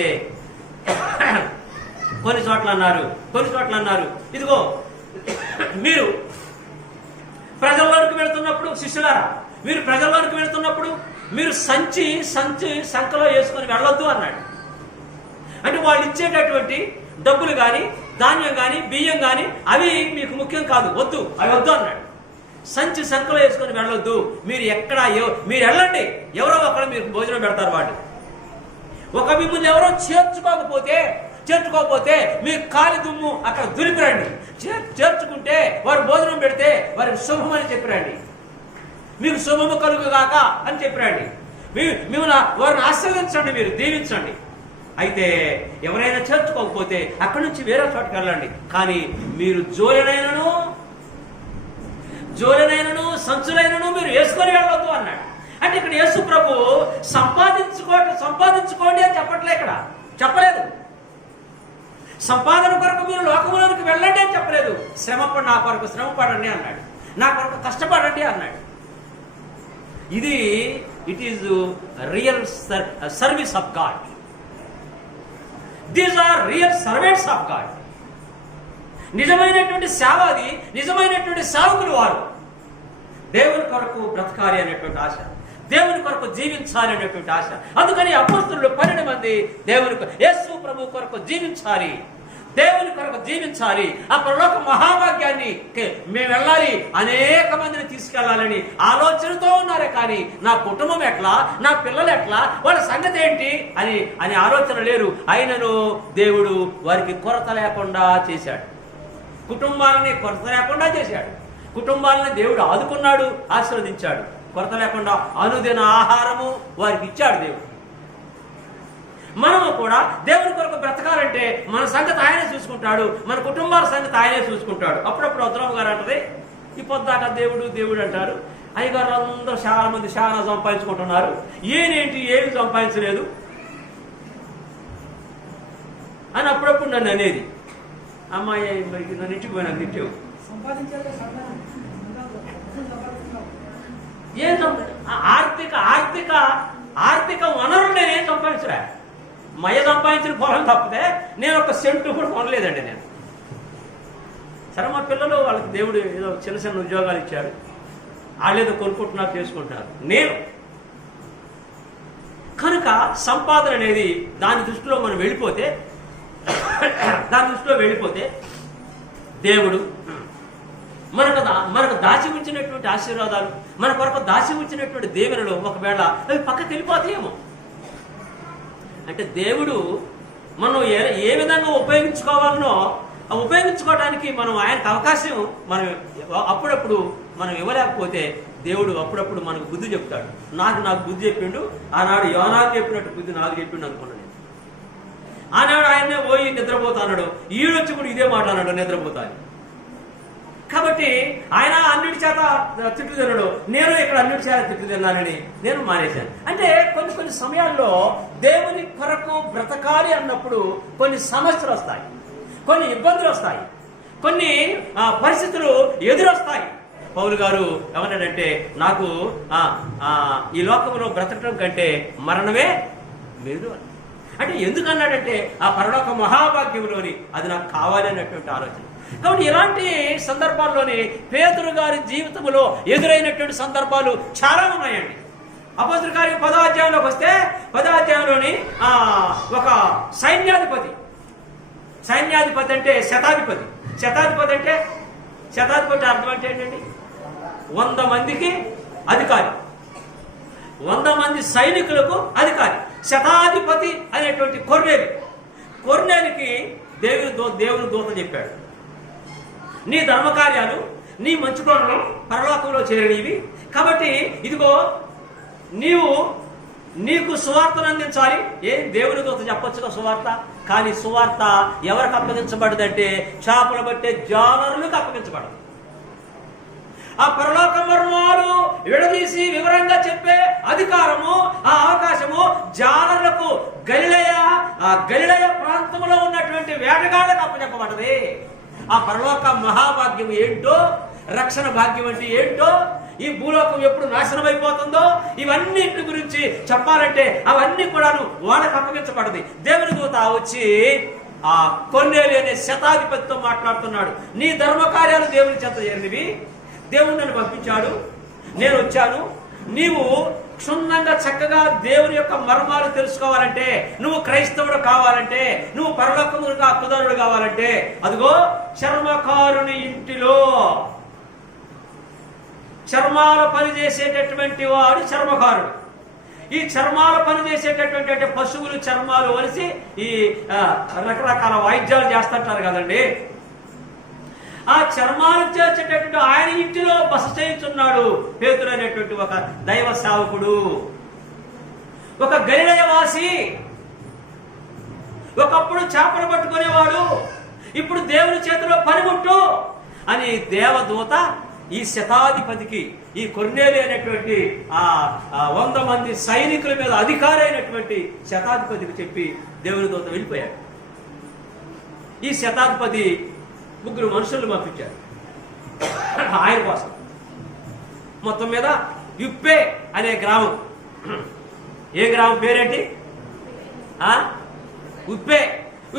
కొన్ని చోట్ల అన్నారు ఇదిగో మీరు ప్రజల్లోనికి వెళుతున్నప్పుడు, శిష్యులారా మీరు ప్రజల్లోనికి వెళుతున్నప్పుడు మీరు సంకలో వేసుకొని వెళ్ళొద్దు అన్నాడు. అంటే వాళ్ళు ఇచ్చేటటువంటి డబ్బులు కానీ, ధాన్యం కానీ, బియ్యం కానీ అవి మీకు ముఖ్యం కాదు, అవి వద్దు అన్నాడు. సంకలో వేసుకొని వెళ్ళొద్దు. మీరు మీరు వెళ్ళండి, ఎవరో ఒకరు మీకు భోజనం పెడతారు. వాళ్ళు మిమ్మల్ని ఎవరో చేర్చుకోకపోతే మీ కాలి దుమ్ము అక్కడ దులిపిరండి. చేర్చుకుంటే వారు భోజనం పెడితే వారికి శుభమని చెప్పిరండి. మీకు శుభము కలుగుగాక అని చెప్పిరండి. మిమ్మల్ని వారిని ఆశీర్వదించండి, మీరు దీవించండి. అయితే ఎవరైనా చేర్చుకోకపోతే అక్కడి నుంచి వేరే చోటుకి వెళ్ళండి. కానీ మీరు జోలెనైనను సంచులైనను మీరు వేసుకొని వెళ్ళవద్దు అన్నాడు. అంటే ఇక్కడ యేసు ప్రభు సంపాదించుకోండి అని చెప్పలేదు. సంపాదన కొరకు మీరు లోకములోనికి వెళ్ళండి అని చెప్పలేదు. నా కొరకు శ్రమ పడండి అన్నాడు. నా కొరకు కష్టపడండి అన్నాడు. It is real service of God. These are real servants of God. నిజమైనటువంటి సేవాది, నిజమైనటువంటి సేవకులు వారు. దేవుని కొరకు బ్రతకాలి అనేటువంటి ఆశ, దేవుని కొరకు జీవించాలి అనేటువంటి ఆశ. అందుకని అపొస్తలులు 12 మంది దేవుని యేసు ప్రభు కొరకు జీవించాలి, దేవుని కొరకు జీవించాలి, ఆ పరలోక మహాభాగ్యాన్ని మేము వెళ్ళాలి, అనేక మందిని తీసుకెళ్లాలని ఆలోచనతో ఉన్నారే. కానీ నా కుటుంబం ఎట్లా, నా పిల్లలు ఎట్లా, వాళ్ళ సంగతి ఏంటి అని ఆలోచన లేరు. అయినను దేవుడు వారికి కొరత లేకుండా చేశాడు, కుటుంబాలని కొరత లేకుండా చేశాడు. కుటుంబాలని దేవుడు ఆదుకున్నాడు, ఆశీర్వదించాడు. కొరత లేకుండా అనుదిన ఆహారము వారికి ఇచ్చాడు దేవుడు. మనము కూడా దేవుని కొరకు బ్రతకాలంటే మన సంగతి ఆయనే చూసుకుంటాడు, మన కుటుంబాల సంగతి ఆయనే చూసుకుంటాడు. అప్పుడప్పుడు ఉత్తరమ్మ గారు అంటది, ఈ పొద్దాక దేవుడు దేవుడు అంటారు, అయ్యగారు అందరూ చాలా మంది చాలా సంపాదించుకుంటున్నారు, ఏనేంటి ఏమి సంపాదించలేదు అని అప్పుడప్పుడు నన్ను అనేది. అమ్మాయి మరి నన్ను ఇంటికి పోయినా తిట్టావు, ఏం ఆర్థిక వనరులు నేనేం సంపాదించరా, మయ సంపాదించిన పొలం తప్పితే నేను ఒక సెంటు కూడా కొనలేదండి నేను. సరే మా పిల్లలు వాళ్ళకి దేవుడు ఏదో చిన్న చిన్న ఉద్యోగాలు ఇచ్చాడు, వాళ్ళేదో కొనుక్కుంటున్నారు, చేసుకుంటున్నారు. నేను కనుక సంపాదన అనేది దాని దృష్టిలో మనం వెళ్ళిపోతే దేవుడు మనకు దాచి ఉంచినటువంటి ఆశీర్వాదాలు, మన కొరకు దాచి ఉంచినటువంటి దీవెనలు ఒకవేళ అవి పక్కకి వెళ్ళిపోతాయేమో. అంటే దేవుడు మనం ఏ విధంగా ఉపయోగించుకోవాలనో ఉపయోగించుకోవడానికి మనం ఆయనకు అవకాశం మనం అప్పుడప్పుడు మనం ఇవ్వలేకపోతే దేవుడు అప్పుడప్పుడు మనకు బుద్ధి చెప్తాడు. నాకు బుద్ధి చెప్పిండు, ఆనాడు యోనాకు చెప్పినట్టు బుద్ధి నాకు చెప్పిండు అనుకున్నాను నేను. ఆనాడు ఆయన్నే పోయి నిద్రపోతాడు, ఈడొచ్చి కూడా ఇదే మాట అన్నాడు, నిద్రపోతాను. కాబట్టి ఆయన అన్నిటి చేత తిట్లు తినడు, నేను ఇక్కడ అన్నిటి చేత తిట్లు తిన్నానని నేను మానేశాను. అంటే కొన్ని సమయాల్లో దేవుని కొరకు బ్రతకాలి అన్నప్పుడు కొన్ని సమస్యలు వస్తాయి, కొన్ని ఇబ్బందులు వస్తాయి, కొన్ని పరిస్థితులు ఎదురొస్తాయి. పౌలు గారు ఏమన్నాడంటే, నాకు ఈ లోకంలో బ్రతకడం కంటే మరణమే మేలు. అంటే ఎందుకన్నాడంటే ఆ పరలోక మహాభాగ్యంలోని అది నాకు కావాలి అన్నటువంటి ఆలోచన. కాబట్టి ఇలాంటి సందర్భాల్లోని పేతురు గారి జీవితంలో ఎదురైనటువంటి సందర్భాలు చాలా ఉన్నాయండి. అపోస్తలుల కార్యం 10వ అధ్యాయంలోకి వస్తే 10వ అధ్యాయంలోని ఒక సైన్యాధిపతి అంటే శతాధిపతి అర్థం అంటే ఏంటండి? 100 మందికి అధికారి, 100 మంది సైనికులకు అధికారి. శతాధిపతి అనేటువంటి కొర్నేలికి దేవుని దూత చెప్పాడు, నీ ధర్మకార్యాలు, నీ మంచి పనులు పరలోకంలో చేరనివి, కాబట్టి ఇదిగో నీకు సువార్తను అందించాలి. దేవుని దూత చెప్పొచ్చుగా సువార్త, కానీ సువార్త ఎవరికి అప్పగించబడదంటే చేపలు పట్టే జాలరులకు అప్పగించబడదు. ఆ పరలోక మర్మాలు విడదీసి వివరంగా చెప్పే అధికారము, ఆ అవకాశము జాలరులకు గలిలయ ప్రాంతంలో ఉన్నటువంటి వేటగాళ్లకు అప్పచెప్పబడది. ఆ పరలోక మహాభాగ్యం ఏంటో, రక్షణ భాగ్యం అంటే ఏంటో, ఈ భూలోకం ఎప్పుడు నాశనం అయిపోతుందో, ఇవన్నింటి గురించి చెప్పాలంటే అవన్నీ కూడాను వాళ్ళకు అప్పగించబడది. దేవుని దూత వచ్చి ఆ కొర్నేలి అనే శతాధిపతితో మాట్లాడుతున్నాడు. నీ ధర్మకార్యాలు దేవుని చేత చేరినవి, దేవుడు నన్ను పంపించాడు, నేను వచ్చాను. నీవు క్షుణ్ణంగా చక్కగా దేవుని యొక్క మర్మాలు తెలుసుకోవాలంటే, నువ్వు క్రైస్తవుడు కావాలంటే, నువ్వు పరలోకముగా హక్కుదారుడు కావాలంటే, అదిగో చర్మకారుని ఇంటిలో చర్మాల పని చేసేటటువంటి వాడు చర్మకారుడు. ఈ చర్మాల పని చేసేటటువంటి అంటే పశువులు చర్మాలు వలిసి ఈ రకరకాల వాయిద్యాలు చేస్తుంటారు కదండి. ఆ చర్మాలు చేసేటటువంటి ఆయన ఇంటిలో బస చేయుచున్నాడు పేతురు అనేటువంటి ఒక దైవ సేవకుడు, ఒక గలిలయవాసి. ఒకప్పుడు చేపలు పట్టుకునేవాడు, ఇప్పుడు దేవుని చేతిలో పనిముట్టు అని దేవదూత ఈ శతాధిపతికి, ఈ కొర్నేలి అనేటువంటి 100 మంది సైనికుల మీద అధికారి అయినటువంటి శతాధిపతికి చెప్పి దేవుని దూత వెళ్ళిపోయాడు. ఈ శతాధిపతి 3 మనుషులను పంపించాడు ఆయన కోసం. మొత్తం మీద యుప్పే అనే గ్రామం, ఏ గ్రామం పేరేంటి? ఉప్పే.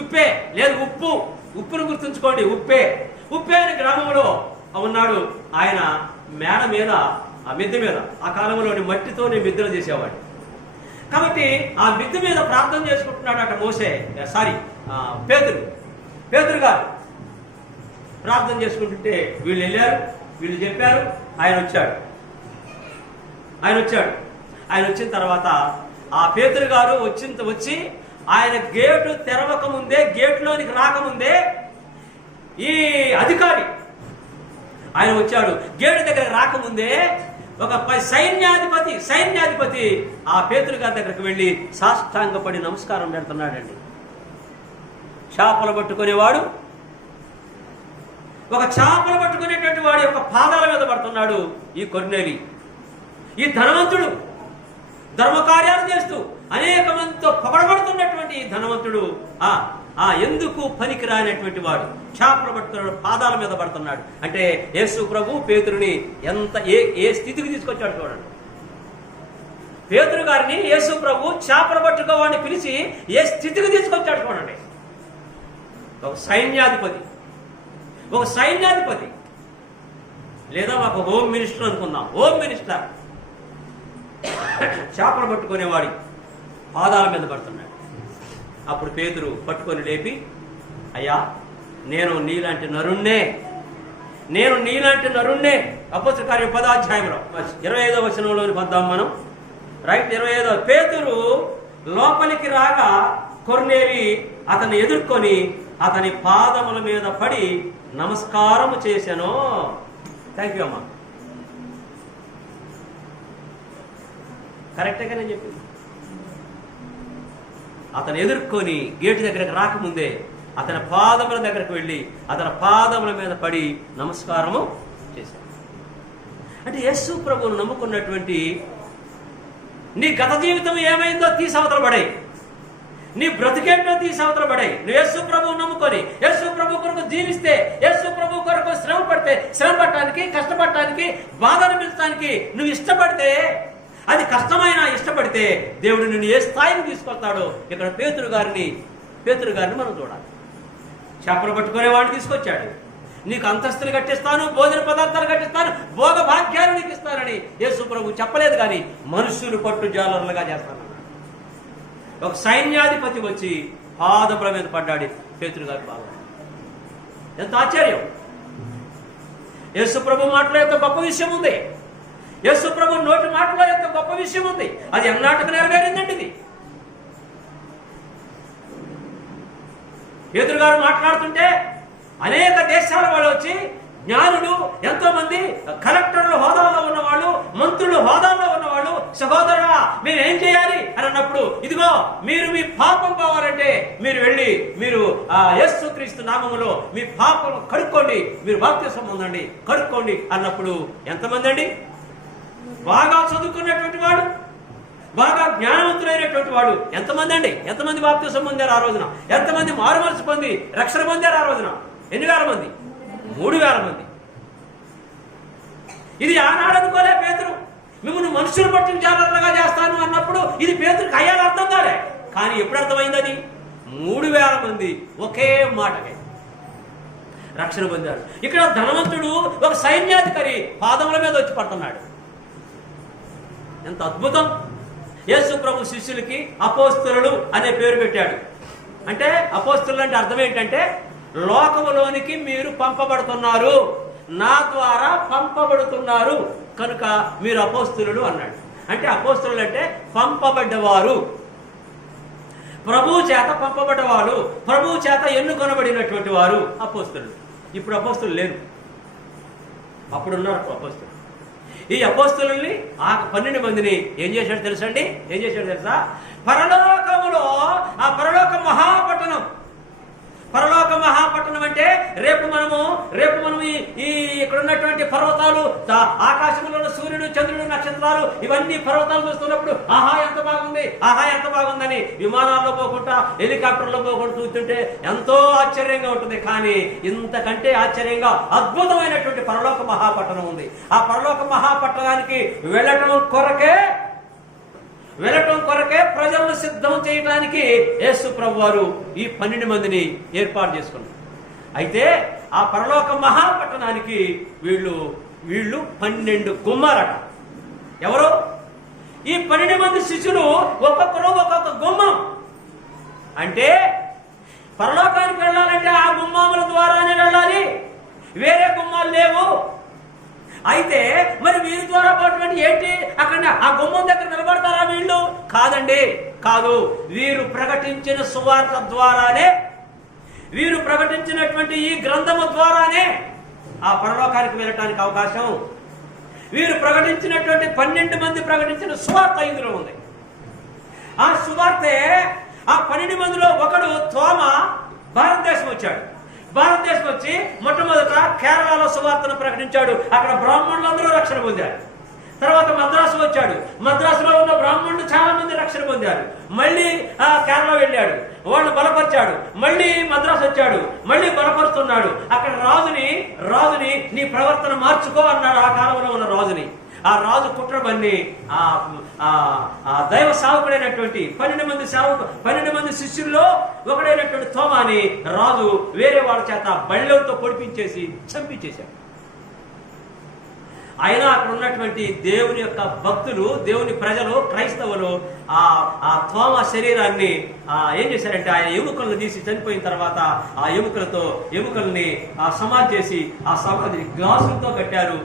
ఉప్పే లేదు ఉప్పు, ఉప్పును గుర్తుంచుకోండి. ఉప్పే అనే గ్రామంలో ఉన్నాడు. ఆయన మేడ మీద, ఆ మిద్దె మీద, ఆ కాలంలోని మట్టితోనే మిద్దెలు చేసేవాడు. కాబట్టి ఆ మిద్దె మీద ప్రార్థన చేసుకుంటున్నాడట పేతురు గారు ప్రార్థన చేసుకుంటుంటే వీళ్ళు వెళ్ళారు, వీళ్ళు చెప్పారు, ఆయన వచ్చాడు. ఆయన వచ్చిన తర్వాత ఆ పేతురు గారు వచ్చి ఆయన గేటు తెరవక ముందే, గేటులోనికి రాకముందే ఈ అధికారి ఆయన వచ్చాడు. గేటు దగ్గరకు రాకముందే ఒక సైన్యాధిపతి ఆ పేతురు గారి దగ్గరకు వెళ్ళి సాష్టాంగపడి నమస్కారం పెడుతున్నాడండి. చేపలు పట్టుకునేవాడు, ఒక చేపలు పట్టుకునేటువంటి వాడి యొక్క పాదాల మీద పడుతున్నాడు ఈ కొర్నేలి. ఈ ధనవంతుడు ధర్మకార్యాలు చేస్తూ అనేక మందితో పొగడబడుతున్నటువంటి ఈ ధనవంతుడు ఎందుకు పనికిరానటువంటి వాడు చేపలు పట్టుకున్నాడు, పాదాల మీద పడుతున్నాడు. అంటే యేసు ప్రభు పేతురుని ఎంత ఏ స్థితికి తీసుకొచ్చాడు చూడండి. పేతురు గారిని యేసు ప్రభు చేపలు పట్టుకోవాడిని పిలిచి ఏ స్థితికి తీసుకొచ్చాడు చూడండి. ఒక సైన్యాధిపతి లేదా ఒక హోమ్ మినిస్టర్ అనుకుందాం. హోమ్ మినిస్టర్ చేపలు పట్టుకునేవాడి పాదాల మీద పడుతున్నాడు. అప్పుడు పేతురు పట్టుకొని లేపి, అయ్యా నేను నీలాంటి నరుణ్ణే. అపోస్తలుల కార్యం 10వ అధ్యాయంలో 25వ వచనంలోని పద్దాం మనం. రైట్, 25. పేతురు లోపలికి రాగా కొర్నేలి అతన్ని ఎదుర్కొని అతని పాదముల మీద పడి నమస్కారము చేశాను. థ్యాంక్ యూ అమ్మా. కరెక్ట్గా నేను చెప్పింది. అతను ఎదుర్కొని గేటు దగ్గరకు రాకముందే అతని పాదముల దగ్గరకు వెళ్ళి అతని పాదముల మీద పడి నమస్కారము చేశాడు. అంటే యేసు ప్రభువును నమ్ముకున్నటువంటి నీ గత జీవితం ఏమైందో తీసవతల పడాయి, నీ బ్రతికేంటో తీసవతల పడాయి. నువ్వు యేసు ప్రభువు నమ్ముకొని యేసు ప్రభు కొరకు జీవిస్తే, యేసు ప్రభు కొరకు శ్రమ పడటానికి, కష్టపడటానికి, బాధ అనిపించడానికి నువ్వు ఇష్టపడితే, అది కష్టమైనా ఇష్టపడితే దేవుడు నిన్ను ఏ స్థాయిని తీసుకొస్తాడో ఇక్కడ పేతురు గారిని మనం చూడాలి. చేపలు పట్టుకునే వాడిని తీసుకొచ్చాడు. నీకు అంతస్తులు కట్టిస్తాను, భోజన పదార్థాలు కట్టిస్తాను, భోగ భాగ్యాలు నీకు ఇస్తానని యేసు ప్రభు చెప్పలేదు, కానీ మనుషులు పట్టు జాలర్లుగా చేస్తానన్నాడు. ఒక సైన్యాధిపతి వచ్చి పాదముల మీద పడ్డాడు పేతురు గారి పాదం. ఎంత ఆశ్చర్యం! యేసు ప్రభు మాటలో ఎంత గొప్ప విషయం ఉంది, యేసు ప్రభు నోటి మాటలో ఎంత గొప్ప విషయం ఉంది. అది ఎన్నాటికి నెరవేరిందండి. ఇది పేతురు గారు మాట్లాడుతుంటే అనేక దేశాల వాళ్ళు వచ్చి, జ్ఞానులు ఎంతో మంది, కలెక్టర్ల హోదాలో ఉన్నవాళ్ళు, మంత్రులు హోదాలో ఉన్నవాళ్ళు, సహోదరుడా మీరు ఏం చేయాలి అని అన్నప్పుడు, ఇదిగో మీరు మీ పాపం పోవాలంటే మీరు వెళ్ళి మీరు యేసుక్రీస్తు నామములో మీ పాపం కడుక్కోండి, మీరు బాప్తిసం పొందండి, కడుక్కోండి అన్నప్పుడు ఎంతమంది అండి? బాగా చదువుకున్నటువంటి వాడు, బాగా జ్ఞానవంతులైనటువంటి వాడు ఎంతమంది అండి? ఎంతమంది బాప్తిసం పొందారు ఆ రోజున? ఎంతమంది మారుమనసు పొంది రక్షణ పొందారు ఆ రోజున? ఎన్ని వేల మంది? 3000 మంది. ఇది ఆనాడు అనుకోలే పేతురు. మిమ్మల్ని మనుషులు పట్టిన జాగ్రత్తగా చేస్తాను అన్నప్పుడు ఇది పేతురుకి అయ్యాలి అర్థం కాలే. కానీ ఎప్పుడు అర్థమైంది? అది 3000 మంది ఒకే మాటకే రక్షణ పొందారు. ఇక్కడ ధనవంతుడు ఒక సైన్యాధికారి పాదముల మీద వచ్చి పడుతున్నాడు. ఎంత అద్భుతం! యేసు ప్రభు శిష్యులకి అపోస్తలులు అనే పేరు పెట్టాడు. అంటే అపోస్తలులు అంటే అర్థం ఏంటంటే, లోకములోనికి మీరు పంపబడుతున్నారు, నా ద్వారా పంపబడుతున్నారు కనుక మీరు అపోస్తలులు అన్నాడు. అంటే అపోస్తలులు అంటే పంపబడ్డవారు, ప్రభువు చేత పంపబడ్డవారు, ప్రభువు చేత ఎన్నుకొనబడినటువంటి వారు అపోస్తలులు. ఇప్పుడు అపోస్తలులు లేరు, అప్పుడున్నారు అపోస్తలులు. ఈ అపోస్తలుల్ని ఆ 12 మందిని ఏం చేశాడు తెలుసా? పరలోకములో ఆ పరలోక మహాపట్టణం అంటే రేపు మనము ఈ ఇక్కడ ఉన్నటువంటి పర్వతాలు, ఆకాశంలో ఉన్న సూర్యుడు, చంద్రుడు, నక్షత్రాలు, ఇవన్నీ పర్వతాలు చూస్తున్నప్పుడు ఆహా ఎంత బాగుందని విమానాల్లో పోకుండా, హెలికాప్టర్లో పోకుండా చూస్తుంటే ఎంతో ఆశ్చర్యంగా ఉంటుంది. కానీ ఇంతకంటే ఆశ్చర్యంగా అద్భుతమైనటువంటి పరలోక మహాపట్టణం ఉంది. ఆ పరలోక మహాపట్టణానికి వెళ్ళటం కొరకే కొరకే ప్రజలను సిద్ధం చేయడానికి యేసు ప్రభువారు ఈ 12 మందిని ఏర్పాటు చేసుకున్నారు. అయితే ఆ పరలోక మహాపట్టణానికి వీళ్ళు 12 గుమ్మాలట. ఎవరు? ఈ 12 మంది శిష్యులు ఒక్కొక్కరు ఒక్కొక్క గుమ్మం. అంటే పరలోకానికి వెళ్ళాలంటే ఆ గుమ్మాముల ద్వారానే వెళ్ళాలి, వేరే గుమ్మాలు లేవు. అయితే మరి వీరి ద్వారా పాటు ఏంటి? అక్కడ ఆ గుమ్మం దగ్గర నిలబడతారా వీళ్ళు? కాదండి, కాదు. వీరు ప్రకటించిన సువార్త ద్వారానే, వీరు ప్రకటించినటువంటి ఈ గ్రంథము ద్వారానే ఆ పరలోకానికి వెళ్ళటానికి అవకాశం. వీరు ప్రకటించినటువంటి 12 మంది ప్రకటించిన సువార్త ఇందులో ఉంది. ఆ సువార్తే ఆ 12 మందిలో ఒకడు తోమ భారతదేశం వచ్చాడు. భారతదేశం వచ్చి మొట్టమొదట కేరళలో సువార్తను ప్రకటించాడు. అక్కడ బ్రాహ్మణులందరూ రక్షణ పొందారు. తర్వాత మద్రాసు వచ్చాడు. మద్రాసులో ఉన్న బ్రాహ్మణులు చాలా మంది రక్షణ పొందారు. మళ్ళీ కేరళ వెళ్ళాడు, వాళ్ళు బలపరిచాడు. మళ్ళీ మద్రాసు వచ్చాడు, మళ్ళీ బలపరుస్తున్నాడు. అక్కడ రాజుని నీ ప్రవర్తన మార్చుకో అన్నాడు. ఆ కాలంలో ఉన్న రాజుని. ఆ రాజు కుట్రబన్ని ఆ దైవ సేవకుడైనటువంటి 12 మంది శిష్యుల్లో ఒకడైనటువంటి తోమాని రాజు వేరే వాళ్ళ చేత బళ్ళెంతో పొడిపించేసి చంపించేశాడు. అయినా అక్కడ ఉన్నటువంటి దేవుని యొక్క భక్తులు, దేవుని ప్రజలు, క్రైస్తవులు ఆ తోమ శరీరాన్ని ఏం చేశారంటే ఆయన ఎముకలను తీసి చనిపోయిన తర్వాత ఆ ఎముకల్ని సమాధి చేసి ఆ సమాధిని గ్లాసులతో కట్టారు.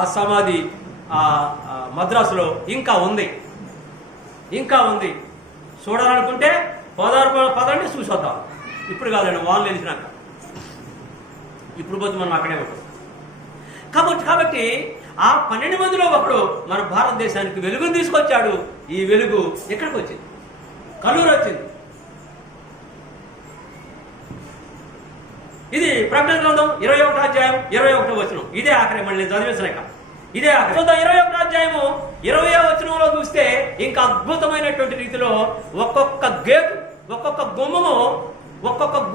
ఆ సమాధి మద్రాసులో ఇంకా ఉంది. చూడాలనుకుంటే పదండి చూసొద్దాం. ఇప్పుడు కాదండి, వాళ్ళు తెలిసినాక. ఇప్పుడు పోతే మనం అక్కడే ఉంటాం. కాబట్టి ఆ 12 మందిలో ఒకడు మన భారతదేశానికి వెలుగును తీసుకొచ్చాడు. ఈ వెలుగు ఎక్కడికి వచ్చింది? కల్లూరు వచ్చింది. ఇది ప్రకటన గ్రంథం 21వ అధ్యాయం 21వ వచనం. ఇదే ఆఖరి, మళ్ళీ నేను చదివేసినాక ఇదే ఆఖరి. 21వ అధ్యాయము 20వ వచనంలో చూస్తే ఇంకా అద్భుతమైనటువంటి రీతిలో ఒక్కొక్క గేటు, ఒక్కొక్క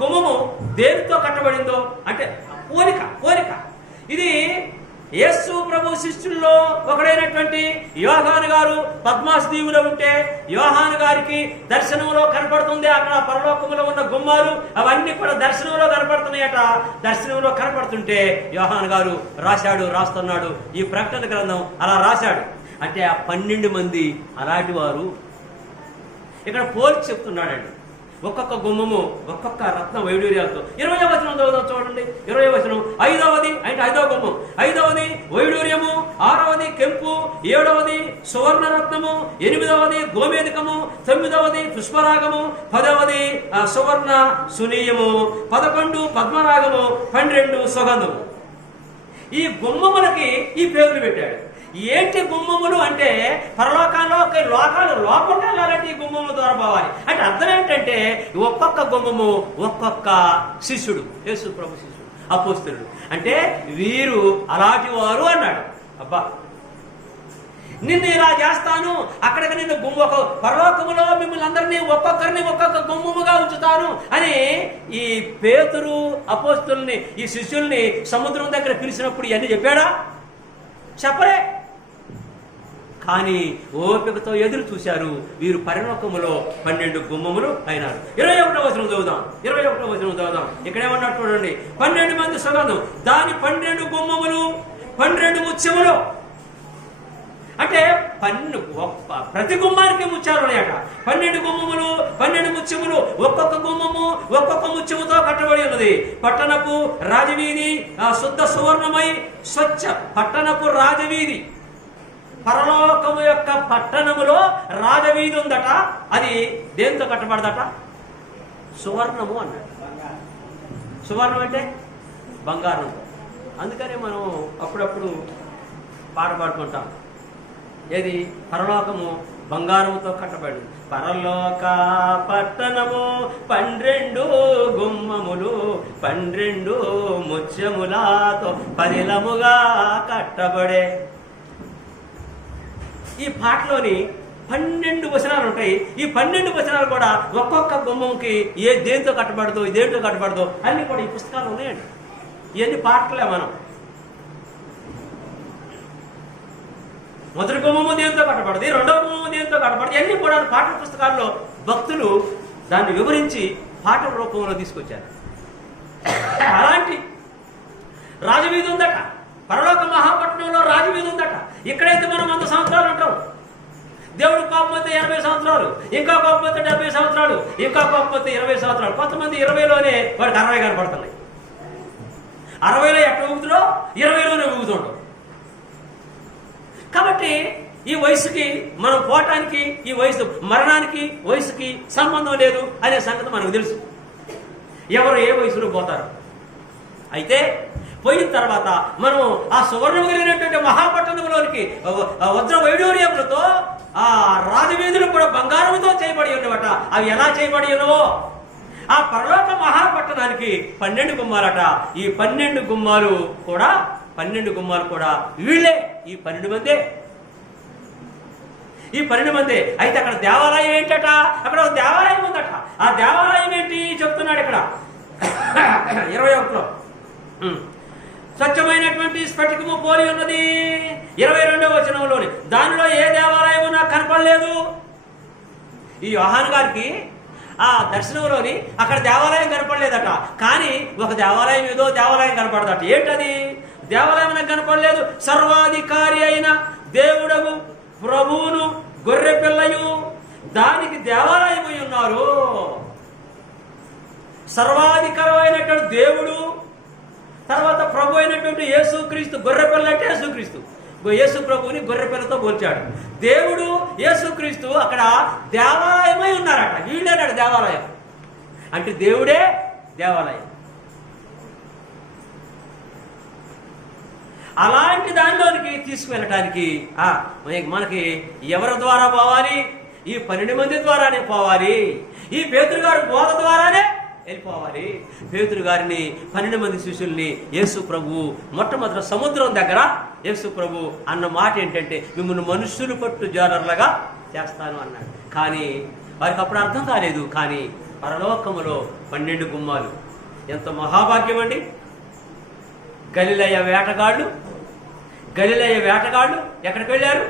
గుమ్మము దేనితో కట్టబడిందో అంటే పోలిక. ఇది యేసు ప్రభు శిష్యుల్లో ఒకడైనటువంటి యోహాను గారు పద్మాస్ దీవులో ఉంటే యోహాను గారికి దర్శనంలో కనపడుతుంది. అక్కడ పరలోకములో ఉన్న గుమ్మాలు అవన్నీ కూడా దర్శనంలో కనపడుతున్నాయట. దర్శనంలో కనపడుతుంటే యోహాను గారు రాస్తున్నాడు. ఈ ప్రకటన గ్రంథం అలా రాశాడు. అంటే ఆ 12 మంది అలాంటి వారు ఇక్కడ పోల్చి చెప్తున్నాడండి. ఒక్కొక్క గుమ్మము ఒక్కొక్క రత్న వైడూర్యాలతో. 20వ వచనం చదువుదాం చూడండి. 20వ వచనం. 5వది అంటే 5వ గుమ్మం, 5వది వైడూర్యము, 6వది కెంపు, 7వది సువర్ణ రత్నము, 8వది గోమేధికము, 9వది పుష్పరాగము, 10వది సువర్ణ సునీయము, 11 పద్మరాగము, 12 సుగంధము. ఈ గుమ్మములకి ఈ పేర్లు పెట్టాడు. ఏంటి గుమ్మములు అంటే లోకాలు లోపలికి వెళ్ళాలంటే ఈ గుమ్మముల ద్వారా పోవాలి. అంటే అర్థం ఏంటంటే ఒక్కొక్క గుమ్మము ఒక్కొక్క శిష్యుడు, యేసు ప్రభు శిష్యుడు, అపోస్తలుడు. అంటే వీరు అలాంటి వారు అన్నాడు. అబ్బా, నిన్ను ఇలా చేస్తాను, అక్కడికి నిన్ను పరలోకములో మిమ్మల్ని అందరినీ ఒక్కొక్కరిని ఒక్కొక్క గుమ్మముగా ఉంచుతాను అని ఈ పేతురు అపోస్తలుని, ఈ శిష్యుల్ని సముద్రం దగ్గర పిలిచినప్పుడు ఇవన్నీ చెప్పాడా? చెప్పలే. కానీ ఓపికతో ఎదురు చూశారు. వీరు పరలోకములో 12 గుమ్మములు అయినారు. 21వ వచనం చదువుదాం. ఇక్కడేమన్నట్టు చూడండి. 12 మంది సుగంధం, దాని 12 గుమ్మములు, 12 ముత్యములు. అంటే ప్రతి గుమ్మానికి ముత్యాలు ఉన్నాయట. 12 గుమ్మములు, 12 ముత్యములు. ఒక్కొక్క గుమ్మము ఒక్కొక్క ముత్యముతో కట్టబడి ఉన్నది. పట్టణపు రాజవీధి శుద్ధ సువర్ణమై స్వచ్ఛ. పట్టణపు రాజవీధి, పరలోకము యొక్క పట్టణములో రాజవీధి ఉందట. అది దేంతో కట్టబడదట? సువర్ణము అన్నాడు. సువర్ణం అంటే బంగారంతో. అందుకనే మనం అప్పుడప్పుడు పాట పాడుకుంటాం. ఏది? పరలోకము బంగారముతో కట్టబడింది. పరలోక పట్టణము 12 గుమ్మములు, 12 ముత్యములతో పదిలముగా కట్టబడే. ఈ పాటలోని 12 వచనాలు ఉంటాయి. ఈ 12 వచనాలు కూడా ఒక్కొక్క గుమ్మంకి దేంతో కట్టబడదో అన్ని కూడా ఈ పుస్తకాలు ఉన్నాయండి. ఇవన్నీ పాటలే. మనం మొదటి గుమ్మము దేంతో కట్టబడదు, రెండవ గుమ్మము దేంతో కనపడతాయి. అన్ని కూడా పాటల పుస్తకాల్లో భక్తులు దాన్ని వివరించి పాటల రూపంలో తీసుకొచ్చారు. అలాంటి రాజవీధి ఉందట, పరలోక మహాపట్నంలో రాజవీధి ఉందట. ఇక్కడైతే మనం 100 సంవత్సరాలు ఉంటాం, దేవుడు కోపం వస్తే 80 సంవత్సరాలు, ఇంకా కోపం వస్తే 70 సంవత్సరాలు, ఇంకా కోపం వస్తే 20 సంవత్సరాలు. కొంతమంది 20లోనే వాడికి 60 కనపడుతున్నాయి. 60లో ఎట్లా ఊగుతుండో 20లోనే ఊగుతుండవు. కాబట్టి ఈ వయసుకి మనం పోవటానికి, ఈ వయసు మరణానికి వయసుకి సంబంధం లేదు అనే సంగతి మనకు తెలుసు. ఎవరు ఏ వయసులో పోతారు. అయితే పోయిన తర్వాత మనం ఆ సువర్ణము కలిగినటువంటి మహాపట్టణంలోనికి వజ్ర వైడూర్యములతో ఆ రాజవీధులు కూడా బంగారంతో చేయబడి ఉన్నవట. అవి ఎలా చేయబడి ఉన్నవో ఆ పరలోక మహాపట్టణానికి 12 గుమ్మాలట. ఈ 12 గుమ్మాలు కూడా వీళ్ళే, ఈ 12 మందే, ఈ 12 మందే. అయితే అక్కడ దేవాలయం ఏంటట, అక్కడ ఒక దేవాలయం ఉందట. ఆ దేవాలయం ఏంటి చెప్తున్నాడు ఇక్కడ 21లో. స్వచ్ఛమైనటువంటి స్ఫటికము పోలి ఉన్నది 22వ వచనంలోని. దానిలో ఏ దేవాలయము నాకు కనపడలేదు. ఈ యోహాను గారికి ఆ దర్శనంలోని అక్కడ దేవాలయం కనపడలేదట. కానీ ఒక దేవాలయం, ఏదో దేవాలయం కనపడదట. ఏంటది దేవాలయం నాకు కనపడలేదు. సర్వాధికారి అయిన దేవుడవు ప్రభువును గొర్రె పిల్లయు దానికి దేవాలయమై ఉన్నారు. సర్వాధికారమైనటువంటి దేవుడు, తర్వాత ప్రభు అయినటువంటి యేసుక్రీస్తు. గొర్రెపిల్ల అంటే యేసుక్రీస్తు. యేసు ప్రభువుని గొర్రెపిల్లతో పోల్చాడు. దేవుడు యేసుక్రీస్తు అక్కడ దేవాలయమై ఉన్నారట. వీళ్ళేనాడు దేవాలయం అంటే, దేవుడే దేవాలయం. అలాంటి దానిలోనికి తీసుకువెళ్ళటానికి మనకి ఎవరి ద్వారా పోవాలి? ఈ 12 మంది ద్వారానే పోవాలి. ఈ పేతురు గారి బోధ ద్వారానే వెళ్ళిపోవాలి. పేతురు గారిని 12 మంది శిష్యుల్ని యేసు ప్రభు మొట్టమొదటి సముద్రం దగ్గర యేసు ప్రభు అన్న మాట ఏంటంటే, మిమ్మల్ని మనుషులు పట్టు జాలర్లుగా చేస్తాను అన్నాడు. కానీ వారికి అప్పుడు అర్థం కాలేదు. కానీ పరలోకములో 12 గుమ్మాలు. ఎంత మహాభాగ్యం అండి. గలిలయ వేటగాళ్ళు ఎక్కడికి వెళ్ళారు?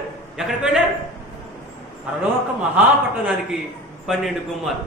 పరలోక మహాపట్టణానికి 12 గుమ్మాలు.